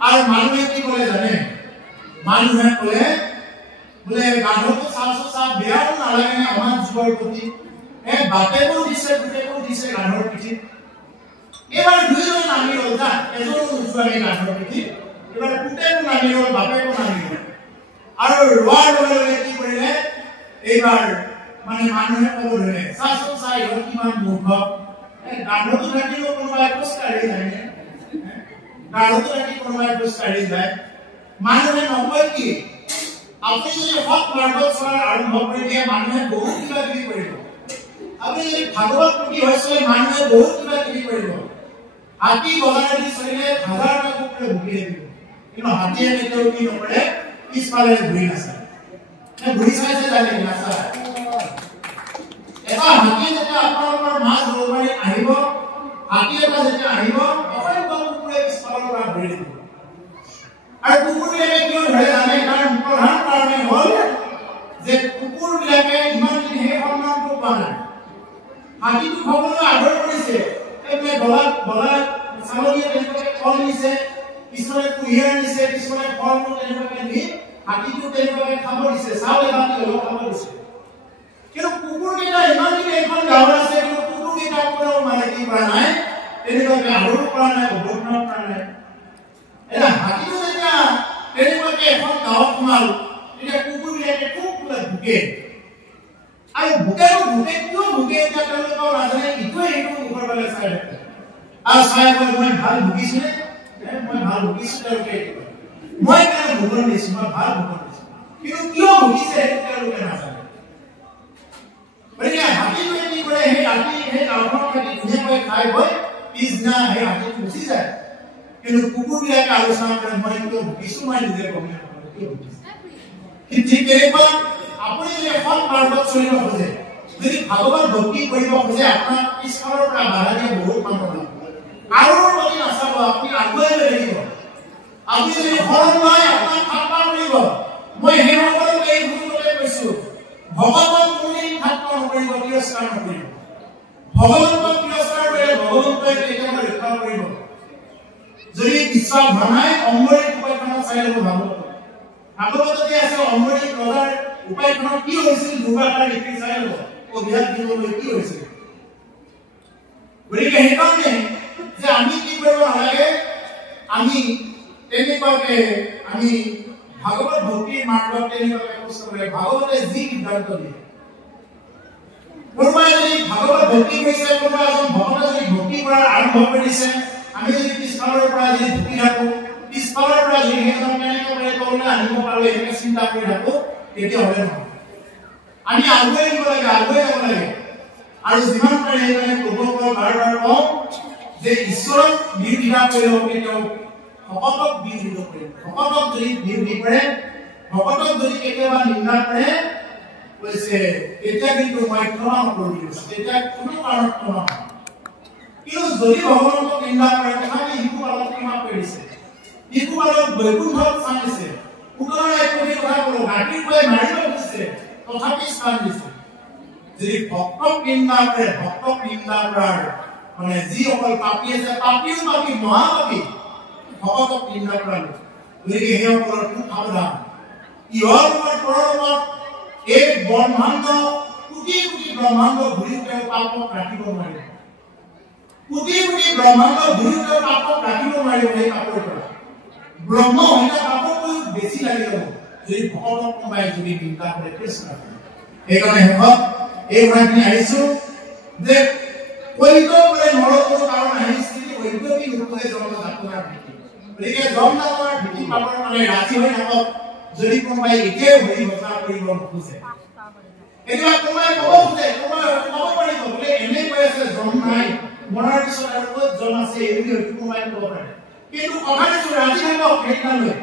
আৰু মানুহে কি ক'লে জানে মানুহে ক'লে বোলে গাধটো চাওচা বেয়াও নালাগে নে আমাৰ জীৱৰ প্ৰতি বাপেকো দিছে পুতেকো দিছে গাধৰ পিঠিত এবাৰ দুইজন নামি ৰল যা এজনো নোযোৱাই গাধৰ পিঠিত এবাৰ পুতেকো নামি ৰল বাপেকো নামি ৰল আৰু ৰোৱাৰ লগে লগে কি কৰিলে এইবাৰ মানে মানুহে ক'ব ধৰিলে চাওচা ইহঁত কিমান মূৰ্খ গাধটো থাকিব কোনোবাই খোজ কাঢ়ি যায় গাধটো থাকি কোনোবাই খোজ কাঢ়ি যায় মানুহে নকয় কি আপুনি যদি হক মাৰ্গত চলাৰ আৰম্ভ কৰি দিয়ে মানুহে বহুত কিবা কিবি কৰিব আপুনি যদি ভাগৱত পুথি হৈছিলে মানুহে বহুত কিবা কিবি কৰিব হাতী বজাৰেদি চলিলে হাজাৰ কুকুৰে ভুকি থাকিব কিন্তু হাতীয়ে কেতিয়াও কি নকৰে পিছফালে ঘূৰি নাচায় ঘূৰি চাইছে জানে নাচায় এটা হাতী যেতিয়া আপোনালোকৰ মাছ ধৰিবলৈ আহিব হাতী এটা যেতিয়া আহিব অসংখ্য কুকুৰে পিছফালৰ পৰা ঘূৰি থাকিব আৰু কুকুৰবিলাকে কিয় ধৰে জানে কাৰণ প্ৰধান কাৰণে হ'ল যে কুকুৰবিলাকে ইমানখিনি সেই সন্মানটো পোৱা নাই হাতীটো খাবলৈ আদৰ কৰিছে এইবিলাক গলাত ছাগলীয়ে তেনেকুৱাকে ফল নিছে কিছুমানে কুঁহিয়াৰ নিছে কিছুমানে ফল মূল তেনেকুৱাকে নি হাতীটো তেনেকুৱাকে খাব দিছে চাউল এবাটি হ'লেও খাব দিছে কিন্তু কুকুৰকেইটা ইমানখিনি এখন গাঁৱত আছে কিন্তু কুকুৰকেইটা কোনেও মানে কি কৰা নাই তেনেকুৱাকে আদৰ কৰা নাই অৱজ্ঞা কৰা নাই এটা হাতীটো যেতিয়া তেনেকুৱাকে এখন গাঁৱত সোমাল তেতিয়া কুকুৰবিলাকে খুব ভুকে আৰু ভুকে কিয় ভুকে এতিয়া তেওঁলোকৰ নাজানে ইটোৱে সেইটো মুখৰ ফালে চাই থাকে আৰু চাই কৈ মই ভাল ভুগিছোনে মই ভাল ভুগিছো তেওঁলোকে মই কেনে ভুগন দিছো মই ভাল ভুগন দিছো কিন্তু কিয় ভুগিছে সেইটো তেওঁলোকে নাজানে গতিকে হাতীটোৱে কি কৰে সেই ৰাতি সেই গাঁওখনত থাকি ধুনীয়াকৈ খাই বৈ পিছদিনা সেই হাতীটো গুচি যায় কিন্তু কুকুৰবিলাকে আলোচনা কৰে মই কিয় ভুগিছো মই নিজে গম নাপাওঁ কিয় ভুগিছো ঠিক তেনেকুৱা আপুনি যদি এখন মাৰ্গত চলিব খোজে যদি ভাগৱত ভক্তি কৰিব খোজে আপোনাৰ পিছফালৰ পৰা বাধা দিয়ে বহুত মানুহ আৰু প্ৰতি নাচাব আপুনি আগুৱাই লৈ থাকিব আপুনি যদি শৰণ লয় আপোনাক ঠাট্টা কৰিব মই সেইসকলক এই ভুলতে কৈছো ভগৱান কোনে ঠাট্টা নকৰিব তিৰস্কাৰ নকৰিব ভগৱন্তক তিৰস্কাৰ কৰিলে ভগৱন্তই কেতিয়াবা ৰক্ষা কৰিব যদি বিশ্বাস ভনাই অমৃত উপায়খনত চাই ল'ব ভাগৱততে আছে অমৃত ৰজাৰ উপায়খনত কি হৈছিল দুবাৰ লিখি চাই ল'ব অভিয়ান দিবলৈ কি হৈছিল গতিকে সেইকাৰণে যে আমি কি কৰিব নালাগে আমি তেনেকুৱাকে আমি ভাগৱত ভক্তিৰ মাৰ্গত তেনেকুৱাকে খোজ কাঢ়িব ভাগৱতে যি সিদ্ধান্ত দিয়ে কোনোবাই যদি ভাগৱত ভক্তি কৰিছে কোনোবা এজন ভকতে যদি ভক্তি কৰাৰ আৰম্ভ কৰিছে আমি যদি পিছফালৰ পৰা যদি ভক্তি থাকো পিছফালৰ পৰা যদি সেইজন কেনেকৈ তললৈ আনিব পাৰো এনেকৈ চিন্তা কৰি থাকো তেতিয়া হ'লে নহয় আমি আগুৱাই যাব লাগে আৰু যিমান পাৰে সেইকাৰণে প্ৰভুসকলক বাৰ কওঁ যে ঈশ্বৰক বিৰোধিতা কৰিলেও কেতিয়াও ভকতক বিৰোধিতা কৰিব ভকতক যদি বিৰোধী কৰে ভকতক যদি কেতিয়াবা নিন্দা কৰে কৈছে তেতিয়া কিন্তু মই ক্ষমা নকৰিম তেতিয়া কোনো কাৰণত ক্ষমা নহয় কিন্তু যদি ভগৱানক নিন্দা কৰে তথাপি শিশুপালক ক্ষমা কৰিছে শিশুপালক বৈকুণ্ঠত স্থান দিছে পুতলাৰ একপতি কথা ক'লো গাঁঠিৰ পৰাই মাৰিব খুজিছে তথাপি স্থান দিছে যদি ভক্তক নিন্দা কৰে ভক্তক নিন্দা কৰাৰ মানে যিসকল পাপী আছে পাপীও পাপী মহাপাপী ভকতক নিন্দা কৰালো গতিকে সেইসকলৰ খুব সাৱধান ইহৰ লগত পৰলোকত এই ব্ৰহ্মাণ্ড কোটি কোটি ব্ৰহ্মাণ্ড ঘূৰি তেওঁ পাপক ৰাখিব নোৱাৰে কোটি কোটি ব্ৰহ্মাণ্ড ঘূৰি তেওঁ পাপক ৰাখিব নোৱাৰিব সেই পাপৰ পৰা ব্ৰহ্ম হত্যা পাপতকৈ বেছি লাগি যাব যদি ভকতক কোনোবাই যদি নিন্দা কৰে কৃষ্ণ সেইকাৰণে শেষত এই কথাখিনি আহিছো যে কৈত বোলে নৰকৰ কাৰণ আহিছিল ঐক্যবি ৰূপে জনজাতনাৰ ভীতি গতিকে জনজাতনাৰ ভীতি পাবৰ মানে ৰাজি হৈ থাকক যদি কোনোবাই এতিয়াই ভৰি ভজা কৰিব নোখোজে এতিয়া কোনোবাই ক'ব খোজে কোনোবাই ক'ব পাৰিব বোলে এনে কৈ আছে জন নাই মৰাৰ পিছত আৰু ক'ত জন আছে এই বুলি কোনোবাই ক'ব পাৰে কিন্তু কথাটো ৰাজি থাকক সেইকাৰণে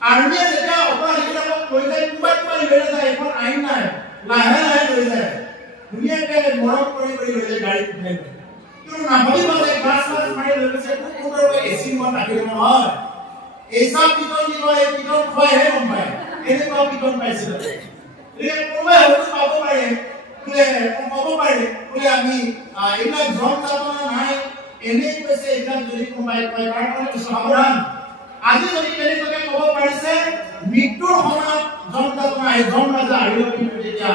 আৰ্মিয়ে যেতিয়া অপৰাধীবিলাকক লৈ যায় কোনোবাই লৈ যায় এখন আইন নাই লাহে লাহে লৈ যায় ধুনীয়াকে মৰম কৰি লৈ যায় গাড়ীত উঠাই লৈ কিন্তু নাভাবিব যে গ্লাছ মাৰি লৈ গৈছে কোনোবাই এচি ৰুমত ৰাখিব নহয় এইচা পিটন দিব এই পিটন খোৱাইহে গম পায় এনেকুৱা পিটন পাইছিল কোনোবাই হয়তো পাব পাৰে বোলে ক'ব পাৰে বোলে আমি এইবিলাক জনজাতনা নাই এনেই কৈছে এইবিলাক যদি কোনোবাই কয় তাৰ কাৰণে সাৱধান আজি যদি তেনেকুৱাকে ক'ব পাৰিছে মৃত্যুৰ সময়ত যন্ত্ৰণা এই যন্ত্ৰণা আহিব কিন্তু তেতিয়া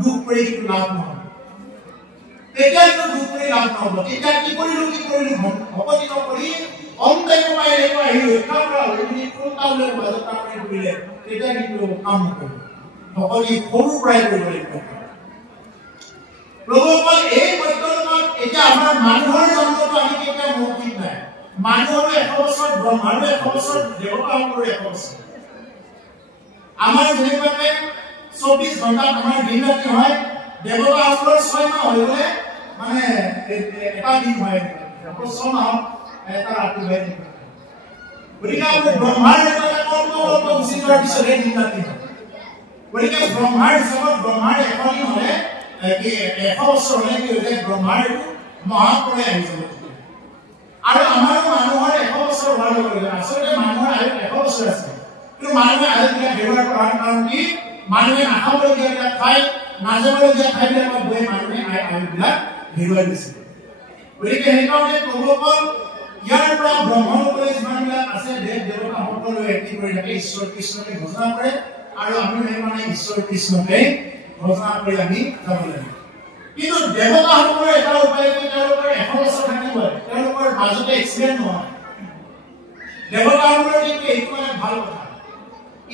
দুখ কৰি কিন্তু লাভ নহয় তেতিয়াতো দুখ কৰি লাভ নহ'ব তেতিয়া কি কৰিলো ভকতি নকৰি অন্তই কমাই ৰেকো আহি ৰক্ষা কৰা হৈ কোনটালৈ বাজতা কৰি কৰিলে তেতিয়া কিন্তু কাম নকৰিব ভকতি সৰু পৰাই কৰিব লাগিব প্ৰভুসকল এই বৈজ্ঞানিক এতিয়া আমাৰ মানুহৰ জন্মটো আমি কেতিয়া মৌখিক নাই মানুহৰ 100 বছৰ ব্ৰহ্মাৰো 100 বছৰ দেৱতাসকলৰ 100 বছৰ আমাৰ যেনেকৈ 24 ঘণ্টাত আমাৰ দিন ৰাতি হয় দেৱতাসকলৰ 6 মাহ হৈ গ'লে মানে এটা দিন হয় 6 মাহ এটা ৰাতি হয় গতিকে আমি ব্ৰহ্মাৰ এটা কল্প গুচি যোৱাৰ পিছতে দিন ৰাতি হয় গতিকে ব্ৰহ্মাৰ হিচাপত ব্ৰহ্মাৰ 1 দিন হ'লে কি 100 বছৰ হ'লে কি হৈ যায় ব্ৰহ্মাৰ মহাপ্ৰলয় আহি যাব আৰু আমাৰ মানুহৰ 100 বছৰ হোৱাৰ লগে লগে আচলতে মানুহৰ আয়ু 100 বছৰ আছে কিন্তু মানুহে আয়ুবিলাক ব্যৱহাৰ কৰাৰ কাৰণ কি মানুহে নাখাবলগীয়া খাই নাজাবলগীয়া খাইবিলাকত গৈ মানুহে আয়ুবিলাক হেৰুৱাই দিছে গতিকে সেইকাৰণে প্ৰভুসকল ইয়াৰ পৰা ব্ৰহ্মসকলে যিমানবিলাক আছে দেৱ দেৱতা সকলোৱে কি কৰি থাকে ঈশ্বৰ কৃষ্ণকে ভজনা কৰে আৰু আমি মানে ঈশ্বৰ কৃষ্ণকে ভজনা কৰি আমি যাব লাগে কিন্তু দেৱতাসকলৰ এটা উপায় কি তেওঁলোকৰ 100 বছৰ থাকিব তেওঁলোকৰ মাজতে এক্সিডেণ্ট নহয় দেৱতাসকলৰ কিন্তু এইটো মানে ভাল কথা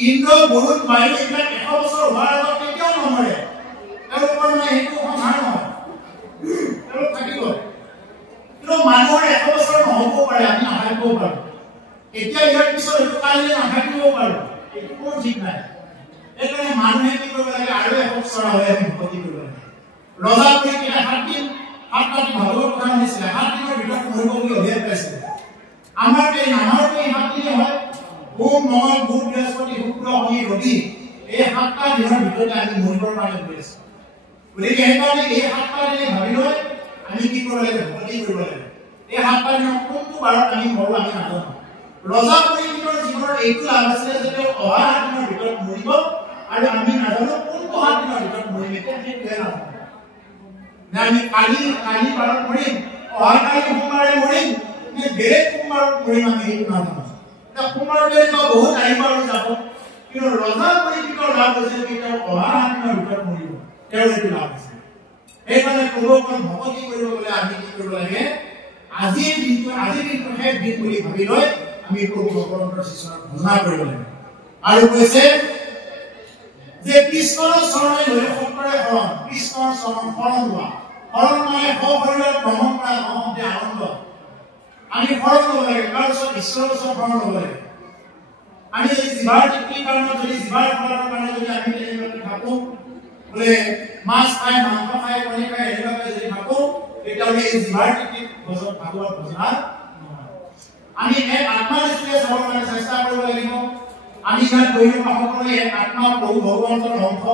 ইন্দ্ৰ বৰুণ বায়ু এইবিলাক 100 বছৰ হোৱাৰ আগত কেতিয়াও নমৰে তেওঁলোকৰ মানে সেইটো সংহাৰ নহয় তেওঁলোক থাকিব কিন্তু মানুহৰ 100 বছৰ নহ'ব পাৰে আমি নাথাকিব পাৰোঁ এতিয়া ইয়াৰ পিছত এইটো কাইলৈ নাথাকিব পাৰোঁ এইটো কোনো ঠিক নাই এইকাৰণে মানুহে কি কৰিব লাগে আৰু 100 বছৰ হৈ আমি ভক্তি কৰিব লাগে ৰজা কৰি কিনে 7 দিন 7 ৰাতি ভাগৱত কথা শুনিছিলে 7 দিনৰ ভিতৰত মৰিব বুলি অভিয়ান পাইছিলে আমাৰ 7 দিনে হয় ওম মঙ্গল বুধ বৃহস্পতি শুক্ৰ শনি ৰবি এই 7টা দিনৰ ভিতৰতে আমি মৰিবৰ কাৰণে গৈ আছো গতিকে সেইকাৰণে এই 7টা দিনে ভাবি লৈ আমি কি কৰিব লাগে ভক্তি কৰিব লাগে এই 7টা দিনৰ কোনটো বাৰত আমি মৰো আমি নাজানো ৰজা পৰিণীতৰ জীৱনৰ এইটো লাভ আছিলে যে তেওঁ অহা 7 দিনৰ ভিতৰত মৰিব আৰু আমি নাজানো কোনটো 7 দিনৰ ভিতৰত মৰিম এতিয়া সেইটোৱে নাজানো আমি কালি বাৰত মৰিম অহা কালি সোমবাৰে মৰিম নে বেলেগ সোমবাৰত মৰিম আমি সেইটো নাজানো এতিয়া সোমবাৰলৈ বহুত আহিব আৰু যাব কিন্তু ৰজা পৰিণীতৰ লাভ হৈছে যে তেওঁ অহা 7 দিনৰ ভিতৰত মৰিব তেওঁৰ এইটো লাভ আছে সেইকাৰণে প্ৰভুসকল ভক্তি কৰিব গ'লে আমি কি কৰিব লাগে আজিৰ দিনটো শেষ দিন বুলি ভাবি লৈ আমি প্ৰভু ভগৱন্তৰ শিষ্যক ভজনা কৰিব লাগে আৰু কৈছে যে কৃষ্ণৰ চৰণে লৈ সকলোৰে শৰণ কৃষ্ণৰ চৰণ শৰণ লোৱা শৰণ মানে সশৰীৰত ভ্ৰমণ কৰা নহওঁতে আনন্দ আমি শৰণ ল'ব লাগে তাৰপিছত ঈশ্বৰৰ ওচৰত শৰণ ল'ব লাগে আমি যদি জিভাৰ তৃপ্তিৰ কাৰণে যদি জিভাৰ ফলৰ কাৰণে যদি আমি তেনেকৈ থাকোঁ বোলে মাছ খাই মাংস খাই কণী খাই এনেকুৱাকৈ যদি থাকোঁ তেতিয়াহ'লে এই জিভাৰ তৃপ্তিত ভাগৱত ভজনা আমি এক আত্মা দৃষ্টিৰে চাবৰ কাৰণে চেষ্টা কৰিব লাগিব আমি ইয়াত বহি থকা সকলোৱে এক আত্মা প্ৰভু ভগৱন্তৰ অংশ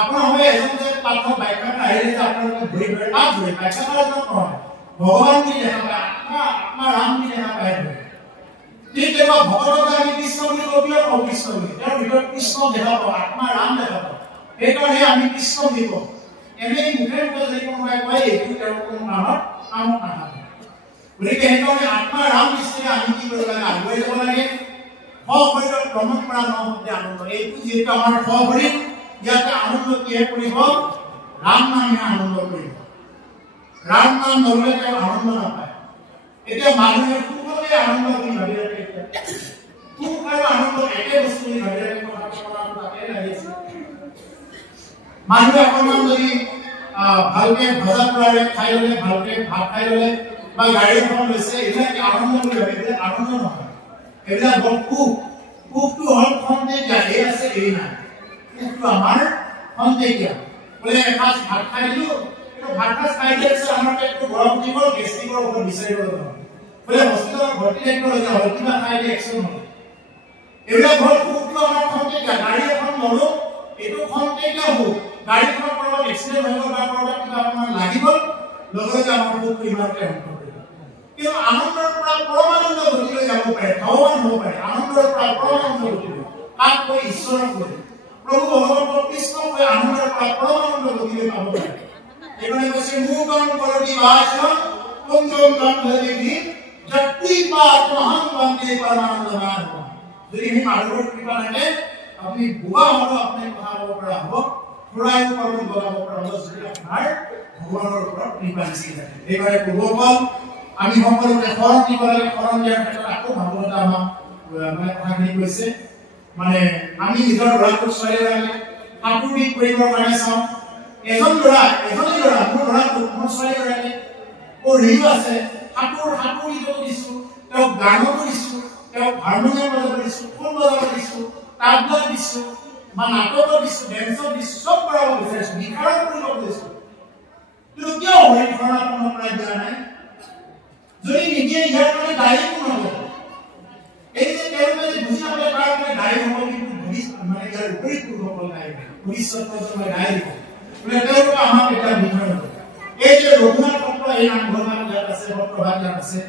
আপোনাৰ হয় এজন যে পাঠক ব্যাখ্যাত আহিলে যে আপোনালোকে ধৰি ধৰি তাত ধৰি ব্যাখ্যাত নহয় ভগৱান বুলি দেখা পায় আত্মা ৰাম বুলি দেখা পায় ঠিক তেনেকুৱা ভগৱতক আমি কৃষ্ণ বুলি কবিও কওঁ কৃষ্ণ বুলি তেওঁৰ ভিতৰত কৃষ্ণ দেখা পাওঁ আত্মা ৰাম দেখা পাওঁ সেইকাৰণে আমি কৃষ্ণ বুলি কওঁ এনেই মুখে মুখে যদি কোনোবাই কয় এইটো তেওঁৰ কোনো কামত নাথাকে গতিকে সেইকাৰণে আত্মা ৰাম দৃষ্টিৰে আমি কি কৰিব লাগে আগুৱাই যাব লাগে সশৰীৰত ভ্ৰমণ কৰা নহওঁতে আনন্দ এইটো যিহেতু আমাৰ সশৰীৰ ইয়াতে আনন্দ কিহে কৰিব ৰাম নামে আনন্দ কৰিব ৰাম নাম নল'লে তেওঁ আনন্দ নাপায় এতিয়া মানুহে সুখতে আনন্দ বুলি ভাবি ৰাখে সুখ আৰু আনন্দ একে বস্তু বুলি ভাবি ৰাখে তাতে লাগিছে মানুহে অকণমান যদি ভালকে ভজা পোৱাৰে খাই ল'লে ভালকে ভাত খাই ল'লে বা গাড়ী এখন লৈছে এইবিলাক আনন্দ বুলি ভাবে এইবিলাক আনন্দ নহয় এইবিলাক হ'ল সুখটো হ'ল খন্তেকীয়া এই আছে এই নাই সুখটো আমাৰ খন্তেকীয়া বোলে এসাঁজ ভাত খাই দিলোঁ কিন্তু ভাত সাঁজ খাই দিয়াৰ পিছত আমাৰ পেটটো গৰম উঠিব গেষ্ট্ৰিকৰ ঔষধ বিচাৰিব লাগিব বোলে হস্পিটেলত ভৰ্তি থাকিবলগীয়া হ'ল কিবা খাই দিয়ে এক্সন হ'ল এইবিলাক হ'ল সুখটো আমাৰ খন্তেকীয়া গাড়ী এখন ল'লোঁ এইটো খন্তেকীয়া সুখ গাড়ীখনৰ ক'ৰবাত এক্সিডেণ্ট হৈ গ'ল বা ক'ৰবাত কিবা অকণমান লাগি গ'ল লগে লগে আমাৰ সুখটো ইমানকৈ ধ্বংস কৰিব কিন্তু আনন্দৰ পৰা পৰমানন্দ গতিলৈ যাব পাৰে ভগৱান হ'ব পাৰে আনন্দৰ পৰা পৰমানন্দ গতিলৈ কাক কৈ ঈশ্বৰক কৈ প্ৰভু ভগৱন্তৰ কৃষ্ণক কৈ আনন্দৰ পৰা পৰমানন্দ গতিলৈ পাব পাৰে সেইকাৰণে কৈছে মুগম কৰতি ভাষণ কুঞ্জম গন্ধদেৱী যত্তি পাত্মহং বন্দে পৰমানন্দ নাম যদি আমি মানুহৰ কৃপা থাকে আপুনি বুবা হ'ব আপুনি কথা ক'ব পৰা হ'ব ফুৰাই পাব বলাব পৰা হ'ব যদি আপোনাৰ ভগৱানৰ ওপৰত কৃপা নিচি থাকে এইবাৰে প্ৰভুসকল আমি সকলোকে শৰণ দিব লাগে শৰণ দিয়াৰ ক্ষেত্ৰত আকৌ ভাগৱতে আমাক মানে কথাখিনি কৈছে মানে আমি নিজৰ ল'ৰাটোক ছোৱালী লাগে সাঁতুৰি কৰিবৰ কাৰণে চাওঁ এজনী ল'ৰা মোৰ ল'ৰাটোক মোৰ ছোৱালী লাগে পঢ়িও আছে সাঁতুৰিব দিছোঁ তেওঁক গানতো দিছোঁ তেওঁক হাৰমনিয়াম বজাব দিছোঁ খোল বজাব দিছোঁ তাবলা দিছোঁ বা নাটকত দিছোঁ ডেন্সত দিছোঁ চব কৰাব বিচাৰিছোঁ বিকাৰত কৰিব দিছোঁ কিন্তু কিয় হয় ধৰণাপন্ন কৰা দিয়া নাই যদি নিদিয়ে ইয়াৰ কাৰণে দায়ী কোন হ'ব এই যে তেওঁলোকে বুজি নাপালে তাৰ কাৰণে দায়ী হ'ব কিন্তু মানে ইয়াৰ বিপৰীত পুৰুষসকল দায়ী ভৱিষ্যত প্ৰজন্মই দায়ী হ'ব বোলে তেওঁলোকে আমাক এটা বিষয় হ'ব এই যে ৰঘুনাথ সত্ৰ এই নামঘৰ ইয়াত আছে সত্ৰভাগ ইয়াত আছে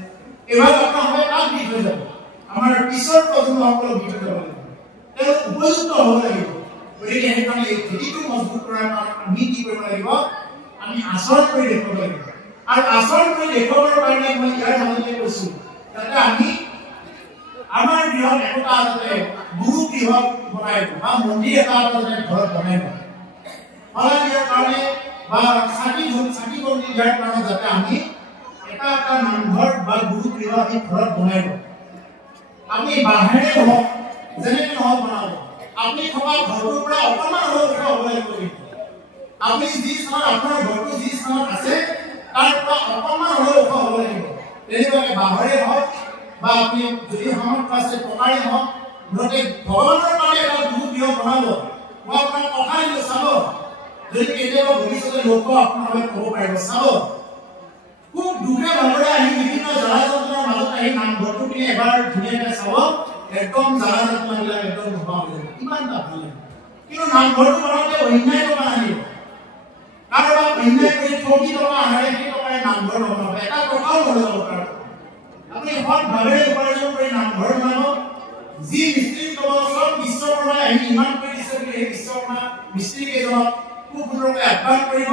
এবাৰ আপোনালোকে কাক দি থৈ যাব আমাৰ পিছৰ প্ৰজন্মসকলক দি থৈ যাব লাগিব তেওঁলোক উপযুক্ত হ'ব লাগিব গতিকে সেইকাৰণে এই ভেটিটো মজবুত কৰাৰ কাৰণে আমি কি কৰিব লাগিব আমি আচৰণ কৰি দেখুৱাব লাগিব আৰু আচৰণ কৰি দেখুৱাবৰ কাৰণে মই ইয়াৰ মাজতে কৈছোঁ যাতে আমি আমাৰ গৃহত একোটা যাতে গুৰু গৃহ বনাই বা মন্দিৰ এটা যাতে ঘৰত বনাই শলা দিয়াৰ কাৰণে বা চাকি বন্তি দিয়াৰ কাৰণে যাতে আমি এটা নামঘৰ বা গুৰু গৃহ আমি ঘৰত বনাই আপুনি বাহিৰে হওক যেনেকৈ নহওক বনাব আপুনি থকা ঘৰটোৰ পৰা অকণমান হ'লেও উঠা হ'ব লাগিব আপুনি যি স্থানত আপোনাৰ ঘৰটো যি স্থানত আছে তাৰ পৰা অকণমান হ'লেও উঠা হ'ব লাগিব তেনেকুৱাকৈ বাহিৰে হওক বা আপুনি যদি সামৰ্থ্য আছে টকাৰে হওক মুঠতে ভগৱানৰ কাৰণে এটা গুৰু গৃহ বনাব মই আপোনাক কথা দিলোঁ চাব যদি কেতিয়াবা ভৱিষ্যতে লোক আপোনালোকে ক'ব পাৰিব চাব খুব দুখে ভাগৰে আহি বিভিন্ন জ্বালা যন্ত্ৰণৰ মাজত আহি নামঘৰটো কিনে এবাৰ ধুনীয়াকৈ চাব একদম জ্বালা যন্ত্ৰবিলাক একদম নোহোৱা হৈ যাব কিমান এটা ভাল লাগে কিন্তু নামঘৰটো বনাওঁতে অন্যায় টকা আনিব কাৰোবাক অন্যায় কৰি ঠগি টকা আনে সেই টকাৰে নামঘৰ নবনাব এটা টকাও লৈ যাব পাৰে আপুনি সৎ ভাৱেৰে উপাৰ্জন কৰি নামঘৰ বনাব যি মিস্ত্ৰী ক'ব চব বিশ্বকৰ্মাই আহি নিৰ্মাণ কৰি দিছে বুলি সেই বিশ্বকৰ্মা মিস্ত্ৰী কেইজনক খুব সুন্দৰকৈ আহ্বান কৰিব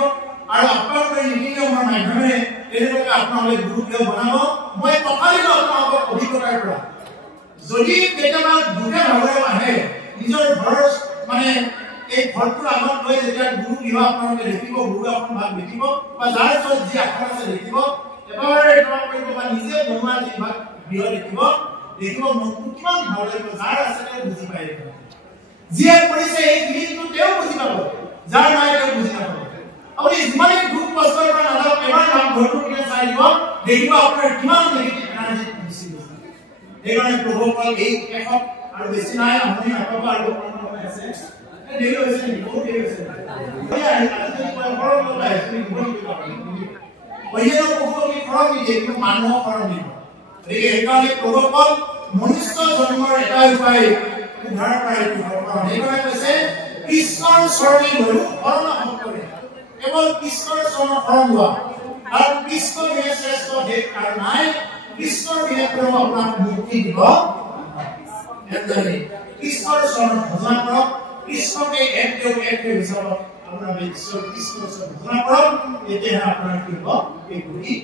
আৰু আহ্বান কৰি নীতি নিয়মৰ মাধ্যমেৰে তেনেকৈ আপোনালোকে গুৰু গৃহ বনাব মই কথা দিলোঁ আপোনালোকৰ অভিজ্ঞতাৰ পৰা যদি কেতিয়াবা দুখে ভাগৰে আহে নিজৰ ঘৰৰ মানে এই ঘৰটোৰ আগত লৈ যেতিয়া গুৰু গৃহ আপোনালোকে দেখিব গুৰু আসন ভাগ দেখিব বা যাৰ ওচৰত যি আসন আছে দেখিব এবাৰে সেৱা কৰিব বা নিজে বনোৱা যি ভাগ গৃহ দেখিব মনটো কিমান ভাল লাগিব যাৰ আছে তেওঁ বুজি পায় যিয়ে কৰিছে এই গৃহটো তেওঁ বুজি পাব যাৰ নাই তেওঁ বুজি নাপাব আপুনি যিমানে দুখ কষ্টৰ পৰা নাযাওক এবাৰ নামঘৰটো কিনে চাই দিব দেখিব আপোনাৰ কিমান নেগেটিভ এনাৰ্জি গুচি গৈছে সেইকাৰণে প্ৰভুসকল এই শেষত আৰু বেছি নাই আপুনি নাপাব আৰু অকণমান আছে দেৰি হৈছে নেকি বহুত দেৰি হৈছে মানুহক শৰণ দিব সেইকাৰণে প্ৰভুসকল মনুষ্য জন্মৰ এটা উপায় উদ্ধাৰ কৰে সেইকাৰণে কৈছে কৃষ্ণৰ চৰণে লৈ শৰণ কৰে কেৱল কৃষ্ণৰ চৰণ শৰণ লোৱা আৰু কৃষ্ণ বিহে শ্ৰেষ্ঠ দেশ আৰু নাই কৃষ্ণৰ বিহে তেওঁ আপোনাক মুক্তি দিব কৃষ্ণৰ চৰণ ভজন কৰক কৃষ্ণকে এক হিচাপত আপোনাৰ ঈশ্বৰ কৃষ্ণৰ ওচৰত ভজন কৰক তেতিয়াহে আপোনাৰ কি হ'ব এই কৰি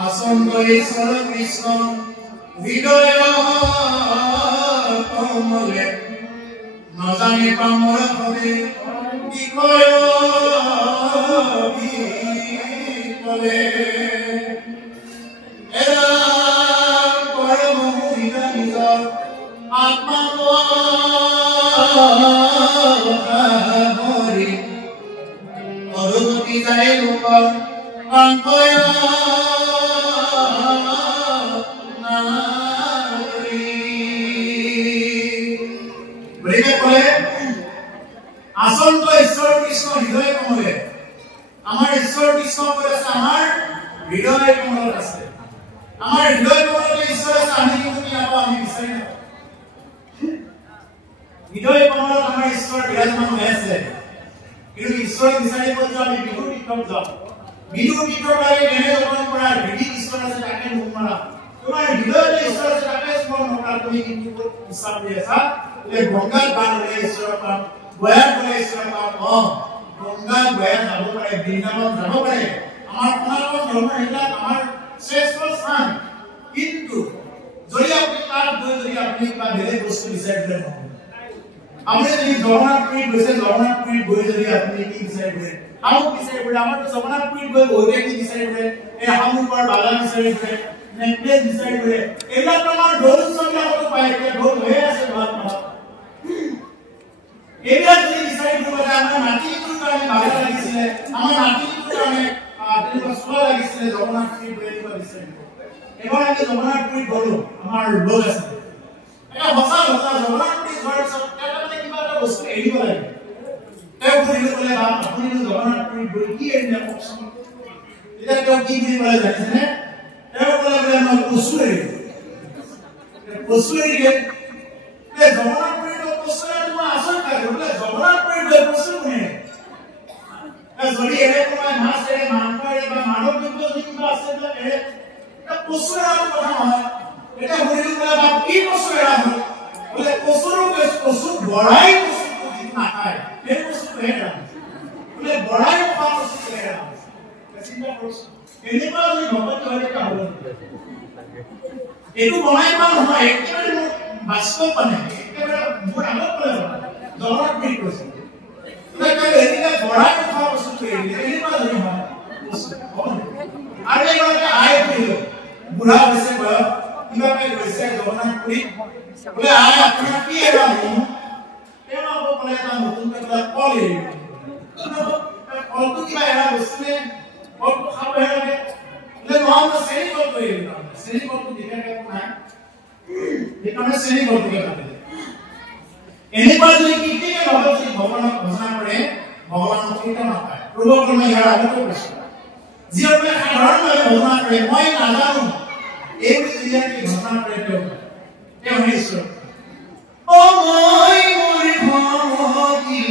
আসন্ত ঈশ্বৰ কৃষ্ণ হৃদয় কমলে নজানি পামৰ হবে বিষয় বিকলে পৰম মহিলা নিজৰ আত্মা হৰি অৰুগতি যায় লোকৰ কান্তয় আসন্ত ঈশ্বর কৃষ্ণ হৃদয় কমলে আমার ঈশ্বর কৃষ্ণ আছে আমার হৃদয় কমলত আছে আমার হৃদয় কমলতে ঈশ্বর আছে আমি কিন্তু আমি বিচাৰি নাপাওঁ হৃদয় কমলত আমাৰ ঈশ্বৰ বিৰাজমান হৈ আছে কিন্তু ঈশ্বৰ বিচাৰিব যে আমি বিহু তীৰ্থত যাওঁ বিহু তীৰ্থৰ লাগে কেনে যতন কৰা হৃদয় ঈশ্বৰ আছে তাকে মুখ মাৰা তোমাৰ হৃদয়তে ঈশ্বৰ আছে তাকে স্মৰণ নকৰা তুমি কিন্তু ইচ্ছা কৰি আছা এই গংগাত গান লৈ ঈশ্বৰৰ কাম বয়ান কৰি ঈশ্বৰৰ কাম গংগা গয়া যাব পাৰে বৃন্দাবন যাব পাৰে আমাৰ সনাতন ধৰ্ম এটা আমাৰ শ্ৰেষ্ঠ স্থান কিন্তু যদি আপুনি তাত গৈ যদি আপুনি কিবা বেলেগ বস্তু বিচাৰি পেলাই নহ'ব আমি যদি জগন্নাথপুৰীত গৈছে জগন্নাথপুৰীত গৈ যদি আপুনি কি বিচাৰি পেলাই আমুক বিচাৰি পেলাই আমাৰতো জগন্নাথপুৰীত গৈ বহুতে কি বিচাৰি পেলাই এই আমুকৰ বাগান বিচাৰি পেলাই নেকলেছ বিচাৰি পেলাই এইবিলাক আমাৰ ঢোল চবিলাকতো পায় এতিয়া ঢোল হৈয়ে আছে ঘৰত নহয় এইবিলাক যদি বিচাৰি পেলাই আমাৰ মাটিটোৰ কাৰণে বাগা লাগিছিলে আমাৰ মাটিটোৰ কাৰণে তেনেকুৱা চোৱা লাগিছিলে জগন্নাথপুৰীত গৈ এনেকুৱা বিচাৰি এবাৰ আমি জগন্নাথপুৰীত গ'লো আমাৰ লোক আছে এটা সঁচা কথা জগন্নাথপুৰীত যোৱাৰ পিছত এটা মানে কিবা এটা বস্তু এৰিব লাগে তেওঁ ঘূৰিব গ'লে বা আপুনি জগন্নাথপুৰীত গৈ কি এৰিলে কওকচোন এতিয়া তেওঁ কি বুলি ক'লে জানিছেনে তেওঁ ক'লে বোলে মই কচু এৰিলোঁ জগন্নাথপুৰীত কচু এৰিলে মই আচৰিত পাইছোঁ বোলে জগন্নাথপুৰীত গৈ কচু কোনে যদি এৰে কোনোবাই মাছ এৰে মাংস এৰে বা মানৱ দ্ৰব্য যদি কিবা আছে এৰে কচু এৰাৰ কথা নহয় এটা শুনিলো বোলে বা কি কচু এৰা হ'ল বোলে কচু বৰাই কচু নাখায় সেই কচু এৰা বোলে বৰাই খোৱা কচু এৰা চিন্তা কৰকচোন এনেকুৱা যদি ভগৱতী হয় তেতিয়া হ'ব এইটো বনাই পোৱা নহয় একেবাৰে মোৰ বাস্তৱ মানে একেবাৰে মোৰ আগত ক'লে জগন্নাথপুৰীত কৈছে বৰাই খোৱা কচুটো এৰিলে এনেকুৱা যদি হয় আৰু এগৰাকী আই কৰিলো বুঢ়া হৈছে বয়স কিবাকে গৈছে জগন্নাথপুৰীত বোলে আই আপোনাৰ কি এৰা হ'ল তেওঁ আকৌ ক'লে এটা নতুনকৈ কিবা কল এৰিব কলটো কিবা এৰা বস্তুনে কলটো খাবহে লাগে বোলে নহয় মই চেনি কলটো এৰিলো চেনি কলটো দিলে একো নাই সেইকাৰণে চেনি কলটোকে কাটিলে এনেকুৱা যদি কীৰ্তিকে ভাবে যদি ভগৱানক ভজনা কৰে ভগৱানক কেতিয়াও নাপায় পূৰ্বকৰ্মে ইয়াৰ আগতো কৈছোঁ যিসকলে সাধাৰণভাৱে ভজনা কৰে মই নাজানো এই বুলি কি ঘটনা কৰে তেওঁ ঈশ্বৰ মই মোৰ ভগতি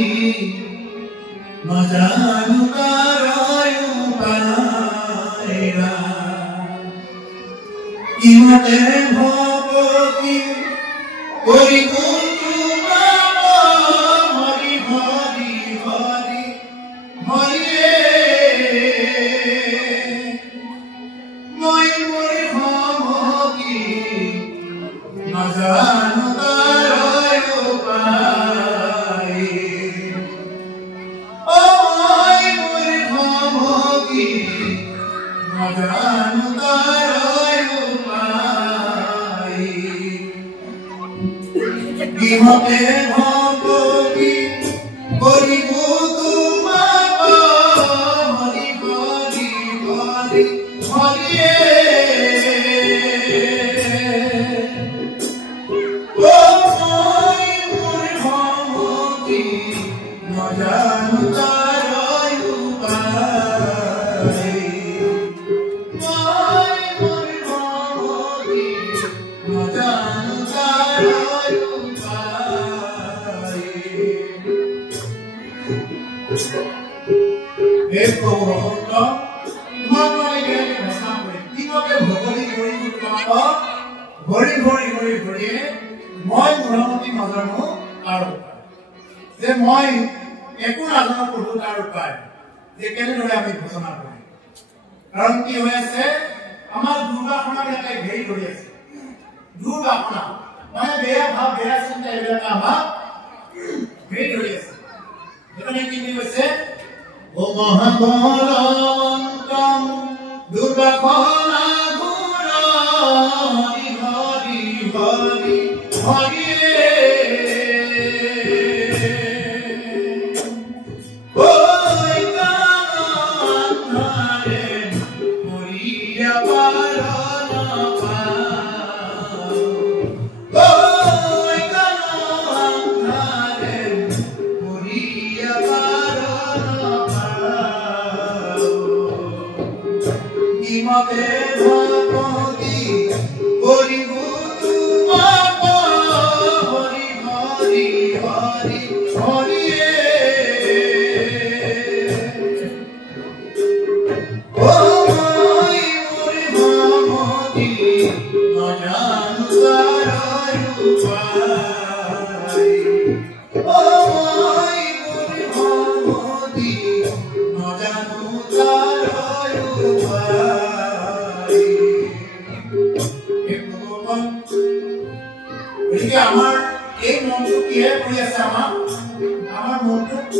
নাজানো কাৰয় পাইৰা ইমতে ভগতি কৰি কাৰণ কি হৈ আছে আমাৰ দুৰ্গাখনাবিলাকে ঘেৰি ধৰি আছে দুৰ্গাখনা মানে বেয়া ভাৱ বেয়া চিন্তা এইবিলাক আমাক ঘেৰি ধৰি আছে সেইকাৰণে কি কৈছে ও মহাবলন্তম দুৰ্গাখনা হৰি হৰি হৰি হৰি Imagine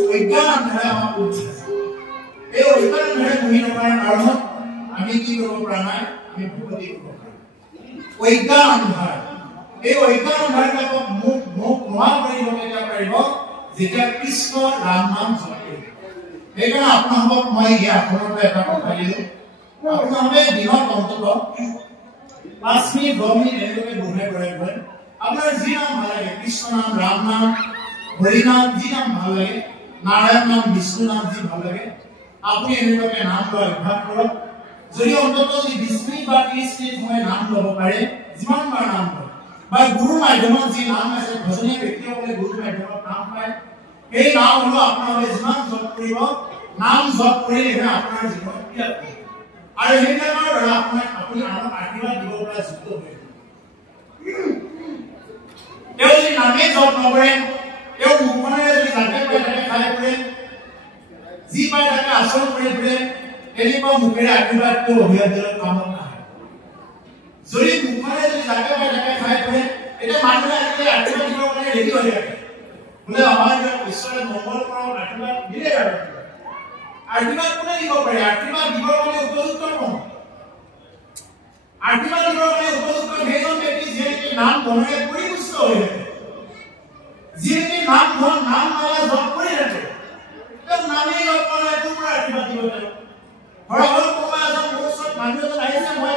অজ্ঞান আন্ধাৰে আমাক পুহি আছে এই অজ্ঞান আন্ধাৰে পুহি নথকাৰ কাৰণত আমি কি কৰিব পৰা নাই আমি ভুগতি কৰিব পৰা অজ্ঞান আন্ধাৰ এই অজ্ঞান আন্ধাৰবিলাকক মুখ নোহোৱা কৰিব কেতিয়া পাৰিব যেতিয়া কৃষ্ণ ৰাম নাম জপ কৰিব সেইকাৰণে আপোনালোকক মই এই আপোনালোকে এটা কথা দিলোঁ আপোনালোকে দিনত অন্তত 5 মিনিট 10 মিনিট এনেকৈ বহাই বহাই আপোনাৰ যি নাম ভাল লাগে কৃষ্ণ নাম ৰাম নাম হৰি নাম যি নাম ভাল লাগে নাৰায়ণ নাম বিষ্ণু নাম যি ভাল লাগে আপুনি এনেকৈ নাম লোৱা অভ্যাস কৰক যদি অন্তত 20 মিনিট বা 30 মিনিট সময় নাম ল'ব পাৰে যিমান বাৰ নাম লয় বা গুৰু মাধ্যমত যি নাম আছে ভজনীয় ব্যক্তিসকলে গুৰু মাধ্যমত নাম পায় এই নাম হলো আপোনালোকে যিমান জপ কৰিব নাম জপ কৰিলে আপোনাৰ জীৱন ক্ৰিয়া কৰিব আৰু সেইকাৰণে দ্বাৰা আপুনি আনক আশীৰ্বাদ দিব পৰা যুক্ত হৈ তেওঁ যদি নামে জপ নকৰে তেওঁ মুখখনেৰে যদি যাকে পায় তাকে খাই ফুৰে যি পায় তাকে আচৰণ কৰি ফুৰে এনেকুৱা মুখেৰে আশীৰ্বাদ তেওঁ অভিয়ান দিলে কামত নাহে যদি মুখখনেৰে যদি যাকে পায় তাকে খাই ফুৰে এতিয়া মানুহে আজিকালি আশীৰ্বাদ দিবৰ কাৰণে ৰেডি হৈ থাকে বোলে আমাৰ ঈশ্বৰে মংগল কৰক আশীৰ্বাদ দিলে আৰু আশীৰ্বাদ কোনে দিব পাৰে আশীৰ্বাদ দিবৰ কাৰণে উপযুক্ত কোন আশীৰ্বাদ দিবৰ কাৰণে উপযুক্ত সেইজন ব্যক্তি যিয়ে নাম ধনেৰে পৰিপুষ্ট হৈ থাকে যিয়ে নাম ধন নাম মালা জপ কৰি থাকে তেওঁ নামেই জপ কৰে কোনবোৰ আশীৰ্বাদ দিব পাৰে হৰহৰ কোনোবা এজন মোৰ ওচৰত মানুহ এজন আহিছে মই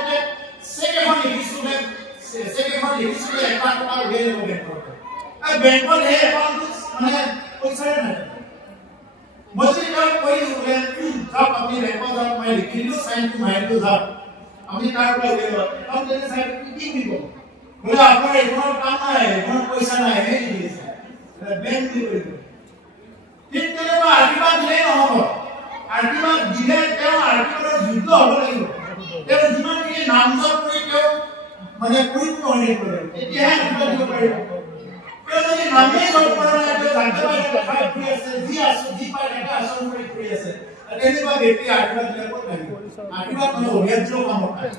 চেকেখন লিখিছিলে এটা টকা উলিয়াই ল'ব বেংকত সেই একাউণ্টটো মানে পইচাৰে নাই মই যদি তেওঁক কৈ দিওঁ বোলে যাওক আপুনি বেংকত যাওক মই লিখি দিলোঁ চাইনটো মাৰিলোঁ যাওক আপুনি তাৰ পৰা উলিয়াই লওক একাউণ্ট যদি চাই কি দিব বোলে আপোনাৰ এইখনৰ কাম নাই এইখনৰ পইচা নাই সেই দি দিছে বেংক দি কৰিব ঠিক তেনেকুৱা আশীৰ্বাদ দিলেই নহ'ব আশীৰ্বাদ দিলে তেওঁ আশীৰ্বাদৰ যুদ্ধ হ'ব লাগিব তেওঁ যিমানখিনি নাম জপ কৰি তেওঁ মানে পৰিপূৰ্ণ হৈ থাকিব লাগিব তেতিয়াহে আশীৰ্বাদ দিব পাৰিব যদি নামেই জপ কৰা নাই তেওঁ জানিব খাই ফুৰি আছে যি পায় তাকে আচৰণ কৰি ফুৰি আছে তেনেকুৱা ব্যক্তি আশীৰ্বাদ দিলে ক'ত লাগিব আশীৰ্বাদ মানে অভিয়াজ্য কামত নাই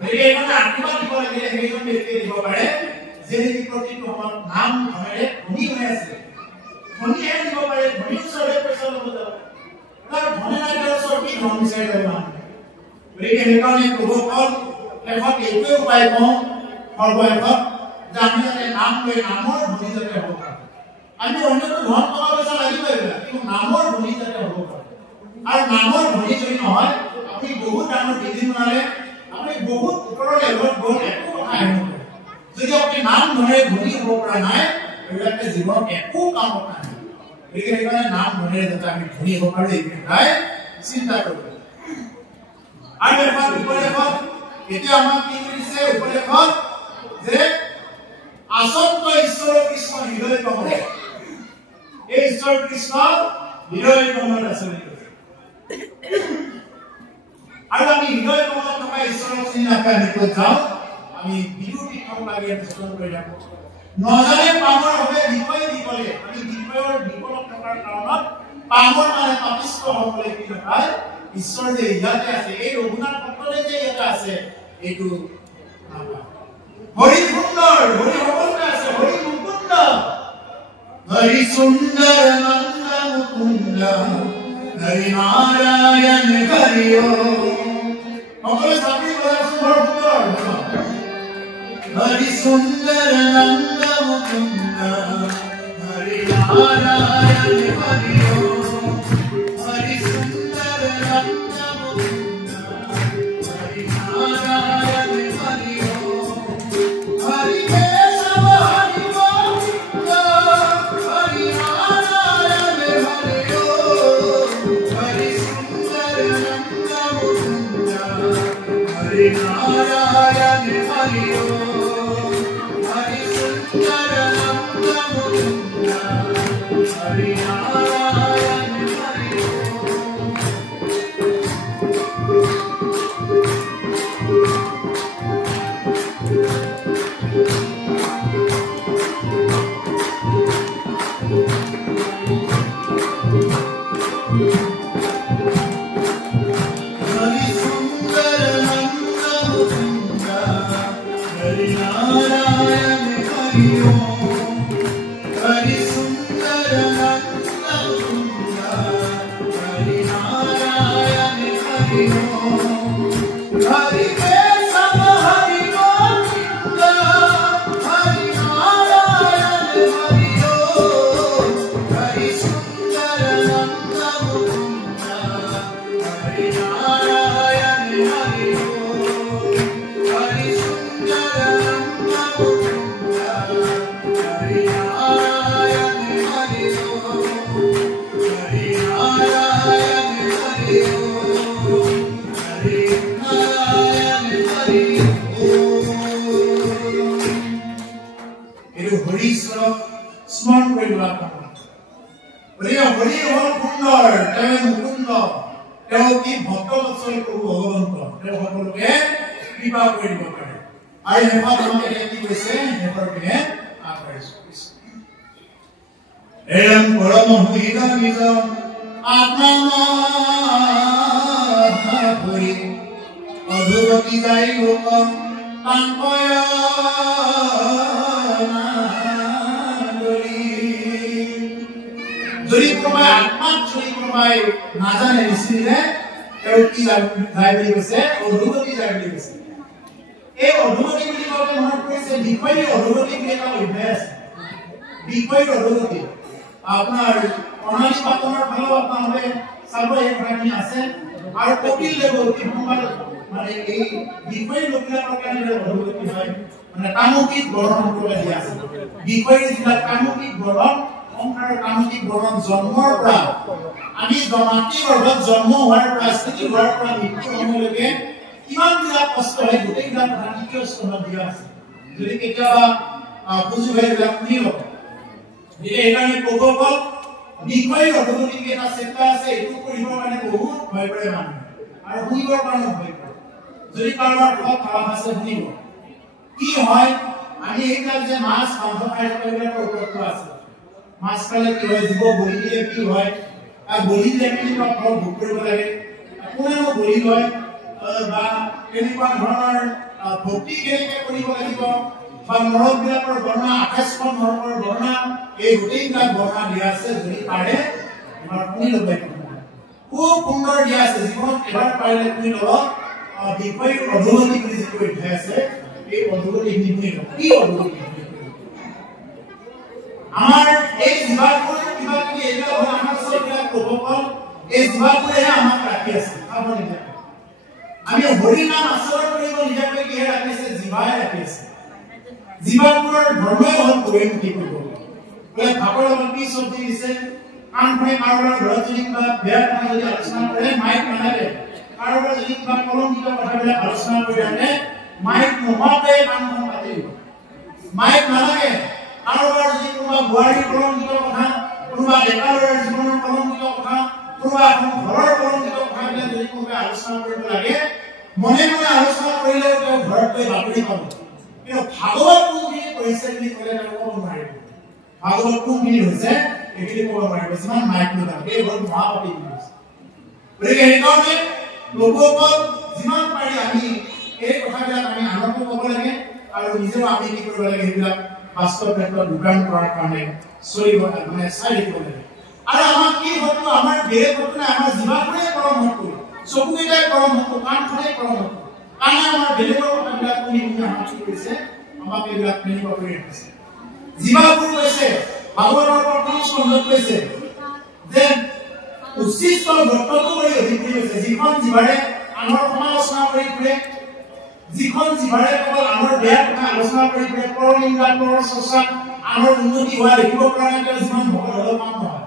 সেইকাৰণে আশীৰ্বাদ দিব লাগিলে সেইজন ব্যক্তিয়ে দিব পাৰে যে প্ৰতিটো সময়ত নাম ধনেৰে ধনী হৈ আছে ধনীহে দিব পাৰে ধনী ওচৰলৈ পইচা ল'ব যাব তাৰ ধনে নাই তেওঁৰ ওচৰত কি ধন বিচাৰি যাব মানুহে গতিকে সেইকাৰণে প্ৰভুসকল শেষত এইটোৱে উপায় কওঁ সৰ্বশেষত যে আমি যাতে নাম লৈ নামৰ ধনী যাতে হ'ব পাৰোঁ আমি অন্যটো ধন টকা পইচা লাগিব এইবিলাক কিন্তু নামৰ ধনী যাতে হ'ব পাৰোঁ আৰু নামৰ ধনী যদি নহয় আপুনি বহুত ডাঙৰ বিল্ডিং বনালে আপুনি বহুত ওপৰৰ লেভেলত গ'ল একো কথা আহিব যদি আপুনি নাম ধনেৰে ধনী হ'ব পৰা নাই এইবিলাকে জীৱনত একো কামত নাহে গতিকে সেইকাৰণে নাম ধনেৰে যাতে আমি ধনী হ'ব পাৰোঁ এই বিষয়ে চিন্তা কৰিব আৰু এবাৰ উপদেশত এতিয়া আমাক কি কৰিছে উপদেশত যে আচন্ত ঈশ্বৰ কৃষ্ণ হৃদয় কমলে এই ঈশ্বৰ কৃষ্ণ হৃদয় কমলত আছে বুলি কৈছে আৰু আমি হৃদয় কমলত থকা ঈশ্বৰক চিনি নাপাই আমি কৈ যাওঁ আমি বিৰতি খাব লাগে যতন কৰি ৰাখোঁ নজানে পামৰ বাবে বিপয় বিপলে আমি বিপয়ৰ বিপলত থকাৰ কাৰণত পামৰ মানে পাপিষ্ঠ হ'বলৈ কি নাপায় ঈশ্বৰ যে ইয়াতে আছে এই ৰঘুনাথ সত্ৰতে যে ইয়াতে আছে এইটো নাপায় হৰি সুন্দৰ হৰি সকলোতে আছে হৰি মুকুন্দ হৰি সুন্দৰ নন্দ মুকুন্দ হৰি নাৰায়ণ হৰি সকলো চাবি সুন্দৰ হৰি সুন্দৰ নন্দ মুকুন্দ হৰি নাৰায়ণ হৰি হৰি সুন্দৰ নন্দ মুকুন্দ হৰি নারায়ণ হরি হরি কেশব হরি গোবিন্দ হরি নারায়ণ হরি হরি সুন্দর নন্দ মুকুন্দ হরি নারায়ণ হরি হরি সুন্দর নন্দ মুকুন্দ হরি নারায়ণ হরি Hare Hare স্মরণ কৰিব গতিকে হৰি হল সুন্দৰ তেওঁ মুকুন্দ তেওঁ কি ভক্তবৎসল প্ৰভু ভগৱন্ত তেওঁ সকলোকে কৃপা কৰিব পাৰে আৰু শেষত আমাক কি কৈছে শেষৰ পিনে আগবাঢ়িছো এৰম পৰম হৃদ নিজ আত্মা ভৰি অধুগতি যাই লোক কাম্পয় যদি কোনোবাই আত্মাক যদি কোনোবাই নাজানে নিচিনে তেওঁ কি যাই বুলি কৈছে অধুগতি যাই বুলি কৈছে এই অধুগতি বুলি কওঁতে মনত পৰিছে বিষয়ৰ অধুগতি বুলি এটা অধ্যায় আছে বিষয়ৰ অধুগতি আপোনাৰ প্ৰণালী পাতনৰ ফালৰ আপোনালোকে চাব এই কথাখিনি আছে আৰু কপিল দেৱ অতি সোনকালে মানে এই বিষয়ৰ লোকবিলাকৰ কাৰণে অধুগতি হয় মানে কামুকিক বৰ্ণন কৰি দিয়া আছে বিষয়ৰ যিবিলাক কামুকিক বৰ্ণন সংসাৰৰ কামুকিক বৰ্ণন জন্মৰ পৰা আমি মাতৃ গৰ্ভত জন্ম হোৱাৰ পৰা স্থিতি হোৱাৰ পৰা মৃত্যু সময়লৈকে কিমান বিলাক কষ্ট হয় গোটেইবিলাক কথা তৃতীয় স্কন্ধত দিয়া আছে যদি কেতিয়াবা বুজি ভাইবিলাক শুনি ল'ব এইকাৰণে প্ৰভুসকল বিষয়ৰ অধুগতি এটা চেষ্টা আছে এইটো কৰিবৰ কাৰণে বহুত ভয় কৰে মানুহে আৰু শুনিবৰ কাৰণে ভয় কৰে যদি কাৰোবাৰ ফলত খাৰাপ আছে শুনিব কি হয় আমি এইবিলাক যে মাছ মাংস খাই থকাবিলাকৰ ওপৰতো আছে মাছ খালে কি হয় জীৱ বলি দিলে কি হয় বলি দিলে কেনেকুৱা ফল ভোগ কৰিব লাগে কোনেও বলি লয় বা কেনেকুৱা ধৰণৰ ভক্তি কেনেকৈ কৰিব লাগিব বা নৰকবিলাকৰ বৰ্ণনা 28খন নৰকৰ বৰ্ণনা এই গোটেইবিলাক বৰ্ণনা দিয়া আছে যদি পাৰে আমাৰ শুনি ল'ব খুব সুন্দৰ দিয়া আছে জীৱনত এবাৰ পাৰিলে শুনি ল'ব বিষয়ৰ অধুগতি বুলি যিটো অধ্যায় আছে এই অধুগতিখিনি শুনি ল'ব কি অধুগতি আমাৰ এই জীৱাবোৰ কিবা কিবি এইবিলাক হয় আমাৰ চববিলাক প্ৰভুসকল এই জীৱাবোৰে আমাক ৰাখি আছে খাব নিদিয়ে আমি হৰি নাম আচৰণ কৰিব নিদিয়াকৈ কিহে ৰাখিছে জীৱাই ৰাখি আছে জীৱাবোৰৰ ধৰ্মই হ'ল পৰিণতি কৰিব বোলে ভাগৰ লগত কি চব্জি দিছে কাণখনে কাৰোবাৰ ঘৰত যদি কিবা বেয়া কথা যদি আলোচনা কৰে মাইক নালাগে কাৰোবাৰ যদি কিবা কলংকিত কথাবিলাক আলোচনা কৰি আনে মাইক নোহোৱাকৈ কাণখন কাটি দিব মাইক নালাগে কাৰোবাৰ যদি কোনোবা বোৱাৰীৰ কলংকিত কথা কোনোবা ডেকা ল'ৰাৰ জীৱনৰ কলংকিত কথা কোনোবা এখন ঘৰৰ কলংকিত কথাবিলাক যদি কোনোবাই আলোচনা কৰিব লাগে মনে মনে আলোচনা কৰিলেও তেওঁ ঘৰত গৈ বাতৰি পাব কিন্তু ভাগৱত কোনখিনি কৰিছে বুলি ক'লে তেওঁ ক'ব নোৱাৰিব ভাগৱত কোনখিনি হৈছে এইখিনি ক'ব নোৱাৰিব যিমান মাইক নোলায় এই হ'ল মহাপাপী বুলি কৈছে গতিকে সেইকাৰণে লোকসকল যিমান পাৰি আমি এই কথাবিলাক আমি আনকো ক'ব লাগে আৰু নিজেও আমি কি কৰিব লাগে সেইবিলাক বাস্তৱ ক্ষেত্ৰত ৰূপায়ণ কৰাৰ কাৰণে চলিব মানে চাই দিব লাগে আৰু আমাক কি শত্ৰু আমাৰ বেলেগ শত্ৰু নাই আমাৰ জীৱাবোৰে পৰম শত্ৰু চকুকেইটাই পৰম শত্ৰু কাণখনে পৰম শত্ৰু কাৰণে আমাৰ বেলেগৰ কথাবিলাক শুনি শুনি আমাক কি কৰিছে আমাক এইবিলাক মেনিব কৰি ৰাখিছে জীৱাবোৰ কৈছে ভাগৱতৰ প্ৰথম স্কন্ধত কৈছে যে উচ্ছিষ্ট ভক্তটো কৰি অধিপতি হৈছে যিখন জীৱাৰে আনৰ সমালোচনা কৰি ফুৰে যিখন জীৱাৰে কেৱল আনৰ বেয়া কথা আলোচনা কৰি ফুৰে পৰনিন্দা পৰচৰ্চা আনৰ উন্নতি হোৱা দেখিব পৰা নাই তেওঁ যিমান ভকত হ'লেও কাম নহয়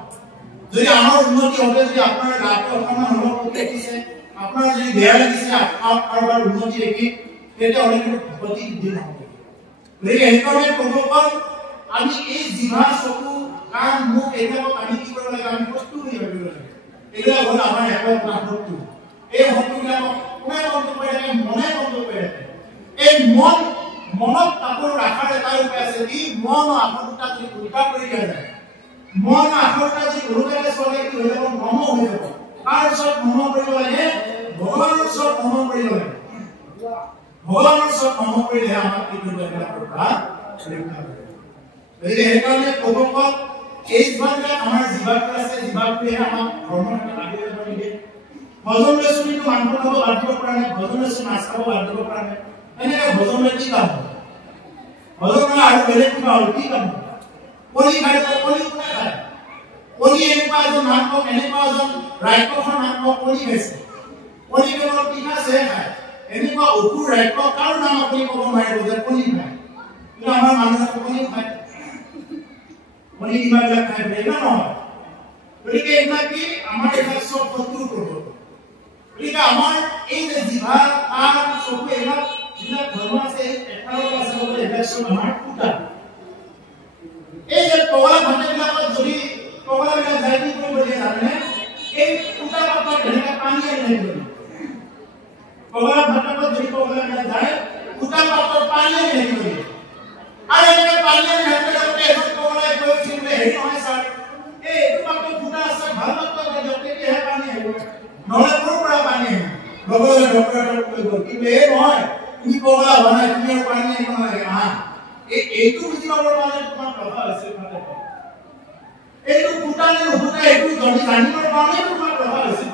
যদি আনৰ উন্নতি হ'লে যদি আপোনাৰ গাটো অকণমান হ'লেও দেখিছে আপোনাৰ যদি বেয়া লাগিছে কাৰোবাৰ উন্নতি দেখি তেতিয়াহ'লে কিন্তু ভকতি বুদ্ধি নহ'ব গতিকে সেইকাৰণে প্ৰভুসকল আমি এই জিভা চকু কাণ মুখ এইবিলাকক আমি কি কৰিব লাগে আমি বস্তু বুলি ভাবিব লাগে এইবিলাক হ'ল আমাৰ একমাত্ৰ শত্ৰু এই শত্ৰুবিলাকক কোনে বন্ধ কৰি থাকে মনে বন্ধ কৰি থাকে এই মনত কাপোৰ ৰখাৰ এটা উপায় আছে কি মন আখৰটা যদি উল্টা কৰি দিয়া যায় মন আখৰটা যদি উল্টাকে চলে কি হৈ যাব মম হৈ যাব কাৰ ওচৰত মম কৰিব লাগে ভগৱানৰ ওচৰত মম কৰিব লাগে ভগৱানৰ ওচৰত মম কৰিলে আমাক কি কৰিব লাগে ৰক্ষা গতিকে সেইকাৰণে প্ৰভুসকল এই যিমানবিলাক আমাৰ জীৱাবোৰ আছে জীৱাবোৰে আমাক ধৰ্মৰ ক্ষেত্ৰত আগুৱাই যাব নিদিয়ে ভজন লৈছো কিন্তু মাংস খাব বাদ দিব পৰা নাই, ভজন লৈছো মাছ খাব বাদ দিব পৰা নাই, এনেকে ভজন লৈ কি কাম? ভজন মানে আৰু বেলেগ কিবা হ'ল কি কাম? কলি খাই কলি কোনে খায়? কলি এনেকুৱা এজন মাংস এনেকুৱা এজন ৰাক্ষসৰ মাংস কলি খাইছে, কলি কেৱল কি খাইছে খায়, এনেকুৱা অসুৰ ৰাক্ষস কাৰো নাম আপুনি ক'ব নোৱাৰিব যে কলি খায়, কিন্তু আমাৰ মানুহে কলি খায়, কলি কিবাবিলাক খাই বেয়া নহয়। গতিকে এইবিলাক কি আমাৰ এইবিলাক চব শত্ৰুৰ প্ৰভাৱ। গতিকে আমাৰ এই যে জিভা কাণ চকু এইবিলাক যিবিলাক ধৰ্ম আছে এফালৰ পৰা চাবলৈ এইবিলাক চব আমাৰ ফুটা। এই যে পগলা ভাতবিলাকত যদি পগলাবিলাক যাই কি কৰিব দিয়ে জানে? এই ফুটা পাতত এনেকৈ পানী আনি দিব। পগলা ভাতত যদি পগলাবিলাক যায় ফুটা পাতত পানী আনি দিব। আৰু এনেকৈ পানী আনি থাকোঁতে এজন পগলাই কৈছিল বোলে হেৰি নহয় ছাৰ, এইটো পাতত ফুটা আছে ভাল পাতত তেতিয়াহে পানী আহিব, নহ'লে ক'ৰ পৰা পানী আহিব? লগতে ডক্টৰে কৈ গ'ল কিন্তু এই নহয়, তুমি পগলা হোৱা নাই, তুমি আৰু পানী আহিব নালাগে। এইটো বুজি পাবৰ কাৰণে তোমাৰ প্ৰভাৱ আছে, এইটো ফুটা নে নুফুটা এইটো যদি জানিবৰ কাৰণে তোমাৰ প্ৰভাৱ আছে,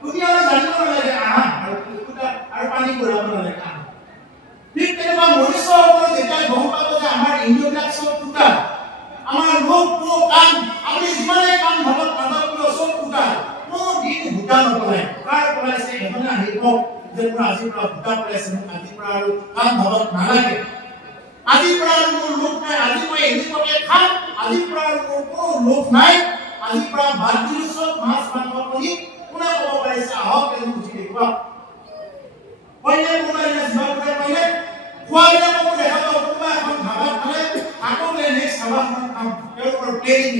তুমি আৰু জানিব নালাগে আৰু ফুটা আৰু পানী কৰিব নালাগে। ঠিক তেনেকুৱা মনুষ্যসকলে যেতিয়া গম পাব যে আমাৰ ইন্দ্ৰিয়বিলাক চব ফুটা, আমাৰ মুখ কাণ আপুনি যিমানেই কাম ভাবক নাভাবিব চব ফুটা, কোনো দিন ফুটা নপলাই। কাৰ পলাইছে এজনে আহিব যে মোৰ আজিৰ পৰা ফুটা পলাইছে, মোক আজিৰ পৰা আৰু কাম ভাবক নালাগে, আজিৰ পৰা আৰু মোৰ লোভ নাই, আজি মই এনেকুৱাকে খাম, আজিৰ পৰা আৰু মোৰ কোনো লোভ নাই, আজিৰ পৰা বাদ দিলো চব মাছ মাংস কণী। কোনে ক'ব পাৰিছে আহক এজন উঠি দেখুৱাওক? কইনে কোনোবাই জিভা ফুটাই কইনে খোৱাবিলাকো দেখা পাব, কোনোবা এখন ধাবা খালে আকৌ বোলে নেক্সট ধাবাখন খাম, তেওঁলোকৰ প্লেনিং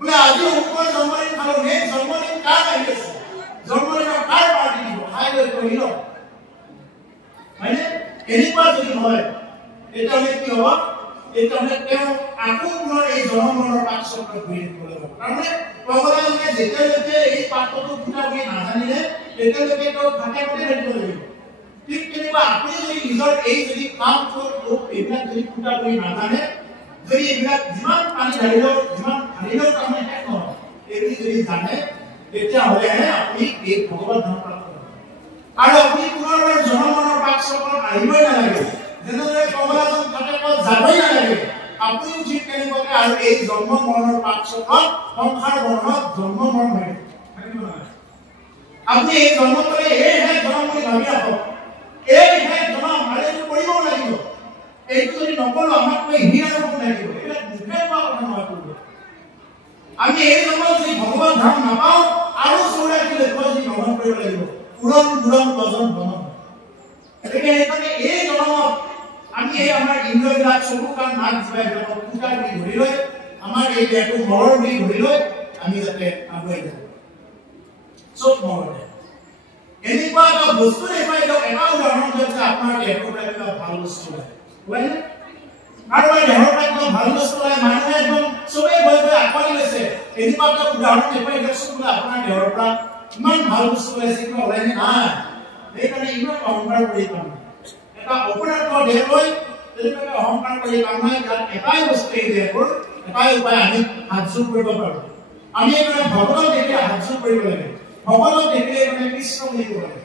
বোলে আজি অমুকৰ জন্মদিন খালো, নেক্সট জন্মদিন কাৰ আহি আছে, জন্মদিনৰ কাৰ পাৰ্টি দিব, খাই লৈ কহিল হয়নে? এনেকুৱা যদি হয় তেতিয়াহ'লে কি হ'ব? তেতিয়াহ'লে তেওঁ আকৌ পুনৰ এই জনমনৰ পাক চক্ৰত ঘূৰি থাকিব লাগিব। তাৰমানে পগলাজনে যেতিয়ালৈকে এই পাত্ৰটো ফুটা বুলি নাজানিলে তেতিয়ালৈকে তেওঁ থাকে থাকিব লাগিব। ঠিক তেনেকুৱা আপুনি যদি নিজৰ এই যদি কাম এইবিলাক যদি ফুটা বুলি নাজানে, যদি এইবিলাক যিমান পানী ঢালিলেও তাৰমানে শেষ নহয়, এইবুলি যদি জানে তেতিয়াহ'লেহে আপুনি এই ভগৱত ধাম প্ৰাপ্ত হ'ব। আৰু আপুনি পুনৰবাৰ জনমনৰ পাক চক্ৰত আহিবই নালাগে, যেনেদৰে পগলাজন তাতে যাবই নালাগে, আপুনি ঠিক তেনেকুৱাকে আৰু এই জন্ম মৰণৰ পাক চক্ৰত সংসাৰ বৰ্ণত জন্ম মৰণ হৈ থাকিব নালাগে। আপুনি এই জন্ম কৰি এইহে জন্ম বুলি ভাবি ৰাখক, এইহে জন্ম মাৰিটো কৰিবও লাগিব, এইটো যদি নকৰো আমাক কৈ হিৰা হ'ব লাগিব, এইবিলাক মুখে কোৱা কথা নহয়। আমি এই জন্মত যদি ভগৱান ধাম নাপাওঁ আৰু 84 লক্ষ্য যদি ভ্ৰমণ কৰিব লাগিব, পুৰণ ভজন ভ্ৰমণ। গতিকে সেইকাৰণে এই জন্মত আমি এই আমাৰ ইন্দ্ৰিয়বিলাক চকু কাণ নাক জিভা এইবিলাকক ফুটা বুলি ধৰি লৈ আমাৰ এই দেহটো মৰৰ বুলি ধৰি লৈ আমি যাতে আগুৱাই যাওঁ। চব মৰতে এনেকুৱা এটা বস্তু দেখুৱাই দিয়ক, এটা উদাহৰণ দিয়ক যে আপোনাৰ দেহৰ পৰা কিবা ভাল বস্তু ওলায়, কাৰোবাৰ দেহৰ পৰা কিবা ভাল বস্তু ওলায়, মানুহে একদম চবেই ভয় কৰি আঁকোৱালি লৈছে, এনেকুৱা এটা উদাহৰণ দেখুৱাই দিয়কচোন বোলে আপোনাৰ দেহৰ পৰা ইমান ভাল বস্তু ওলাইছে, কিবা ওলাই নে নাই? সেইকাৰণে ইমান অহংকাৰ কৰি কাম নাই, এটা অপৰাধ দেহ লৈ তেনেকৈ অহংকাৰ কৰি কাম নাই। তাত এটাই বস্তু এই দেহৰ এটাই উপায়, আমি হাতযোৰ কৰিব পাৰোঁ। আমি মানে ভগৱানক দেখিলে হাতযোৰ কৰিব লাগে, ভগৱানক দেখিলে মানে কৃষ্ণ বুলি ক'ব লাগে।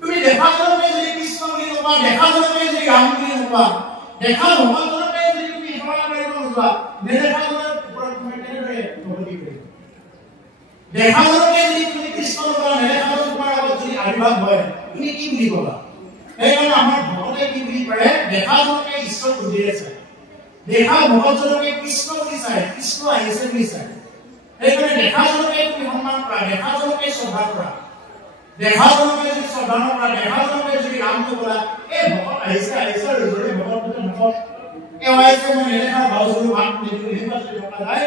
তুমি দেখা জনমে যদি কৃষ্ণ বুলি নকোৱা, দেখা জনমে যদি ৰাম বুলি নকোৱা, দেখা ভগৱান জনমে যদি তুমি সেৱা কৰিব নোযোৱা, নেদেখা জনৰ ওপৰত তুমি কেনেদৰে ভক্তি কৰিবা? দেখা জনমে যদি তুমি কৃষ্ণ নকোৱা, নেদেখা জনৰ তোমাৰ আগত যদি আবিৰ্ভাৱ হয়, তুমি কি বুলি ক'বা? সেইকাৰণে আমাৰ ভগতে কি বুলি কৰে, দেখা জনমে ঈশ্বৰ বুজিয়ে চায়, দেখা ভগত জনমে কৃষ্ণ বুলি চায়, কৃষ্ণ আহিছে বুলি চায়। সেইকাৰণে দেখা জনমে তুমি সন্মান কৰা, দেখা জনমে শ্ৰদ্ধা কৰা, দেখা জনমে যদি শ্ৰদ্ধা নকৰা, দেখা জনমে যদি ৰামটো কৰা, এই ভগত আহিছে আৰু যদি ভগত ভগত আহিছে মই নেদেখা ভাওজোৰ ভাগ নিদিওঁ, এনেকুৱা যদি থকা যায়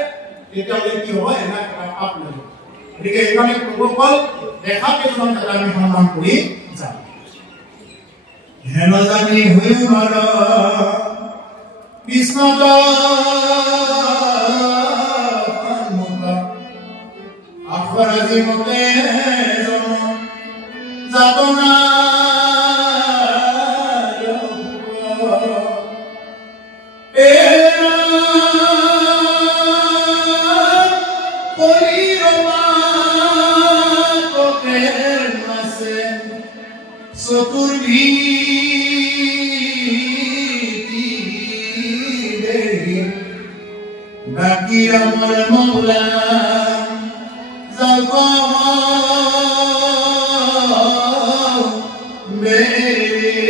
তেতিয়াহ'লে কি হ'ব? এইবিলাক পাপ লাগিব। গতিকে এইকাৰণে প্ৰভুসকল দেখা কেইজনক যাতে আমি সন্মান কৰি যাওঁ। হেন জানি হৈ মৰ কৃষ্ণ আখৰাজি মতে যাতনা পৰি ৰবা বাকি আমার মৌলা জাগো মেরা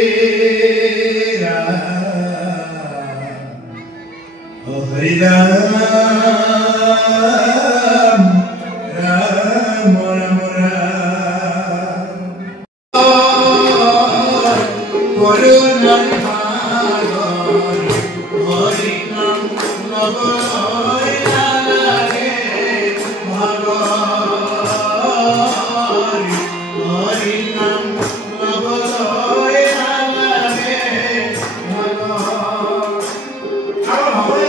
ও হরি রাম রাম রাম রাম করুণার সাগর হরি নাম নবয় লাগে ভগবান হরি নাম নবয় লাগে ভগবান আর হবে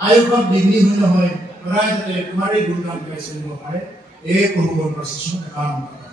आयुर्वेद डिग्री हुई न होए प्राय तुम्हारे गुणगान कैसे हो पाए एक भगवान प्रसन्न काम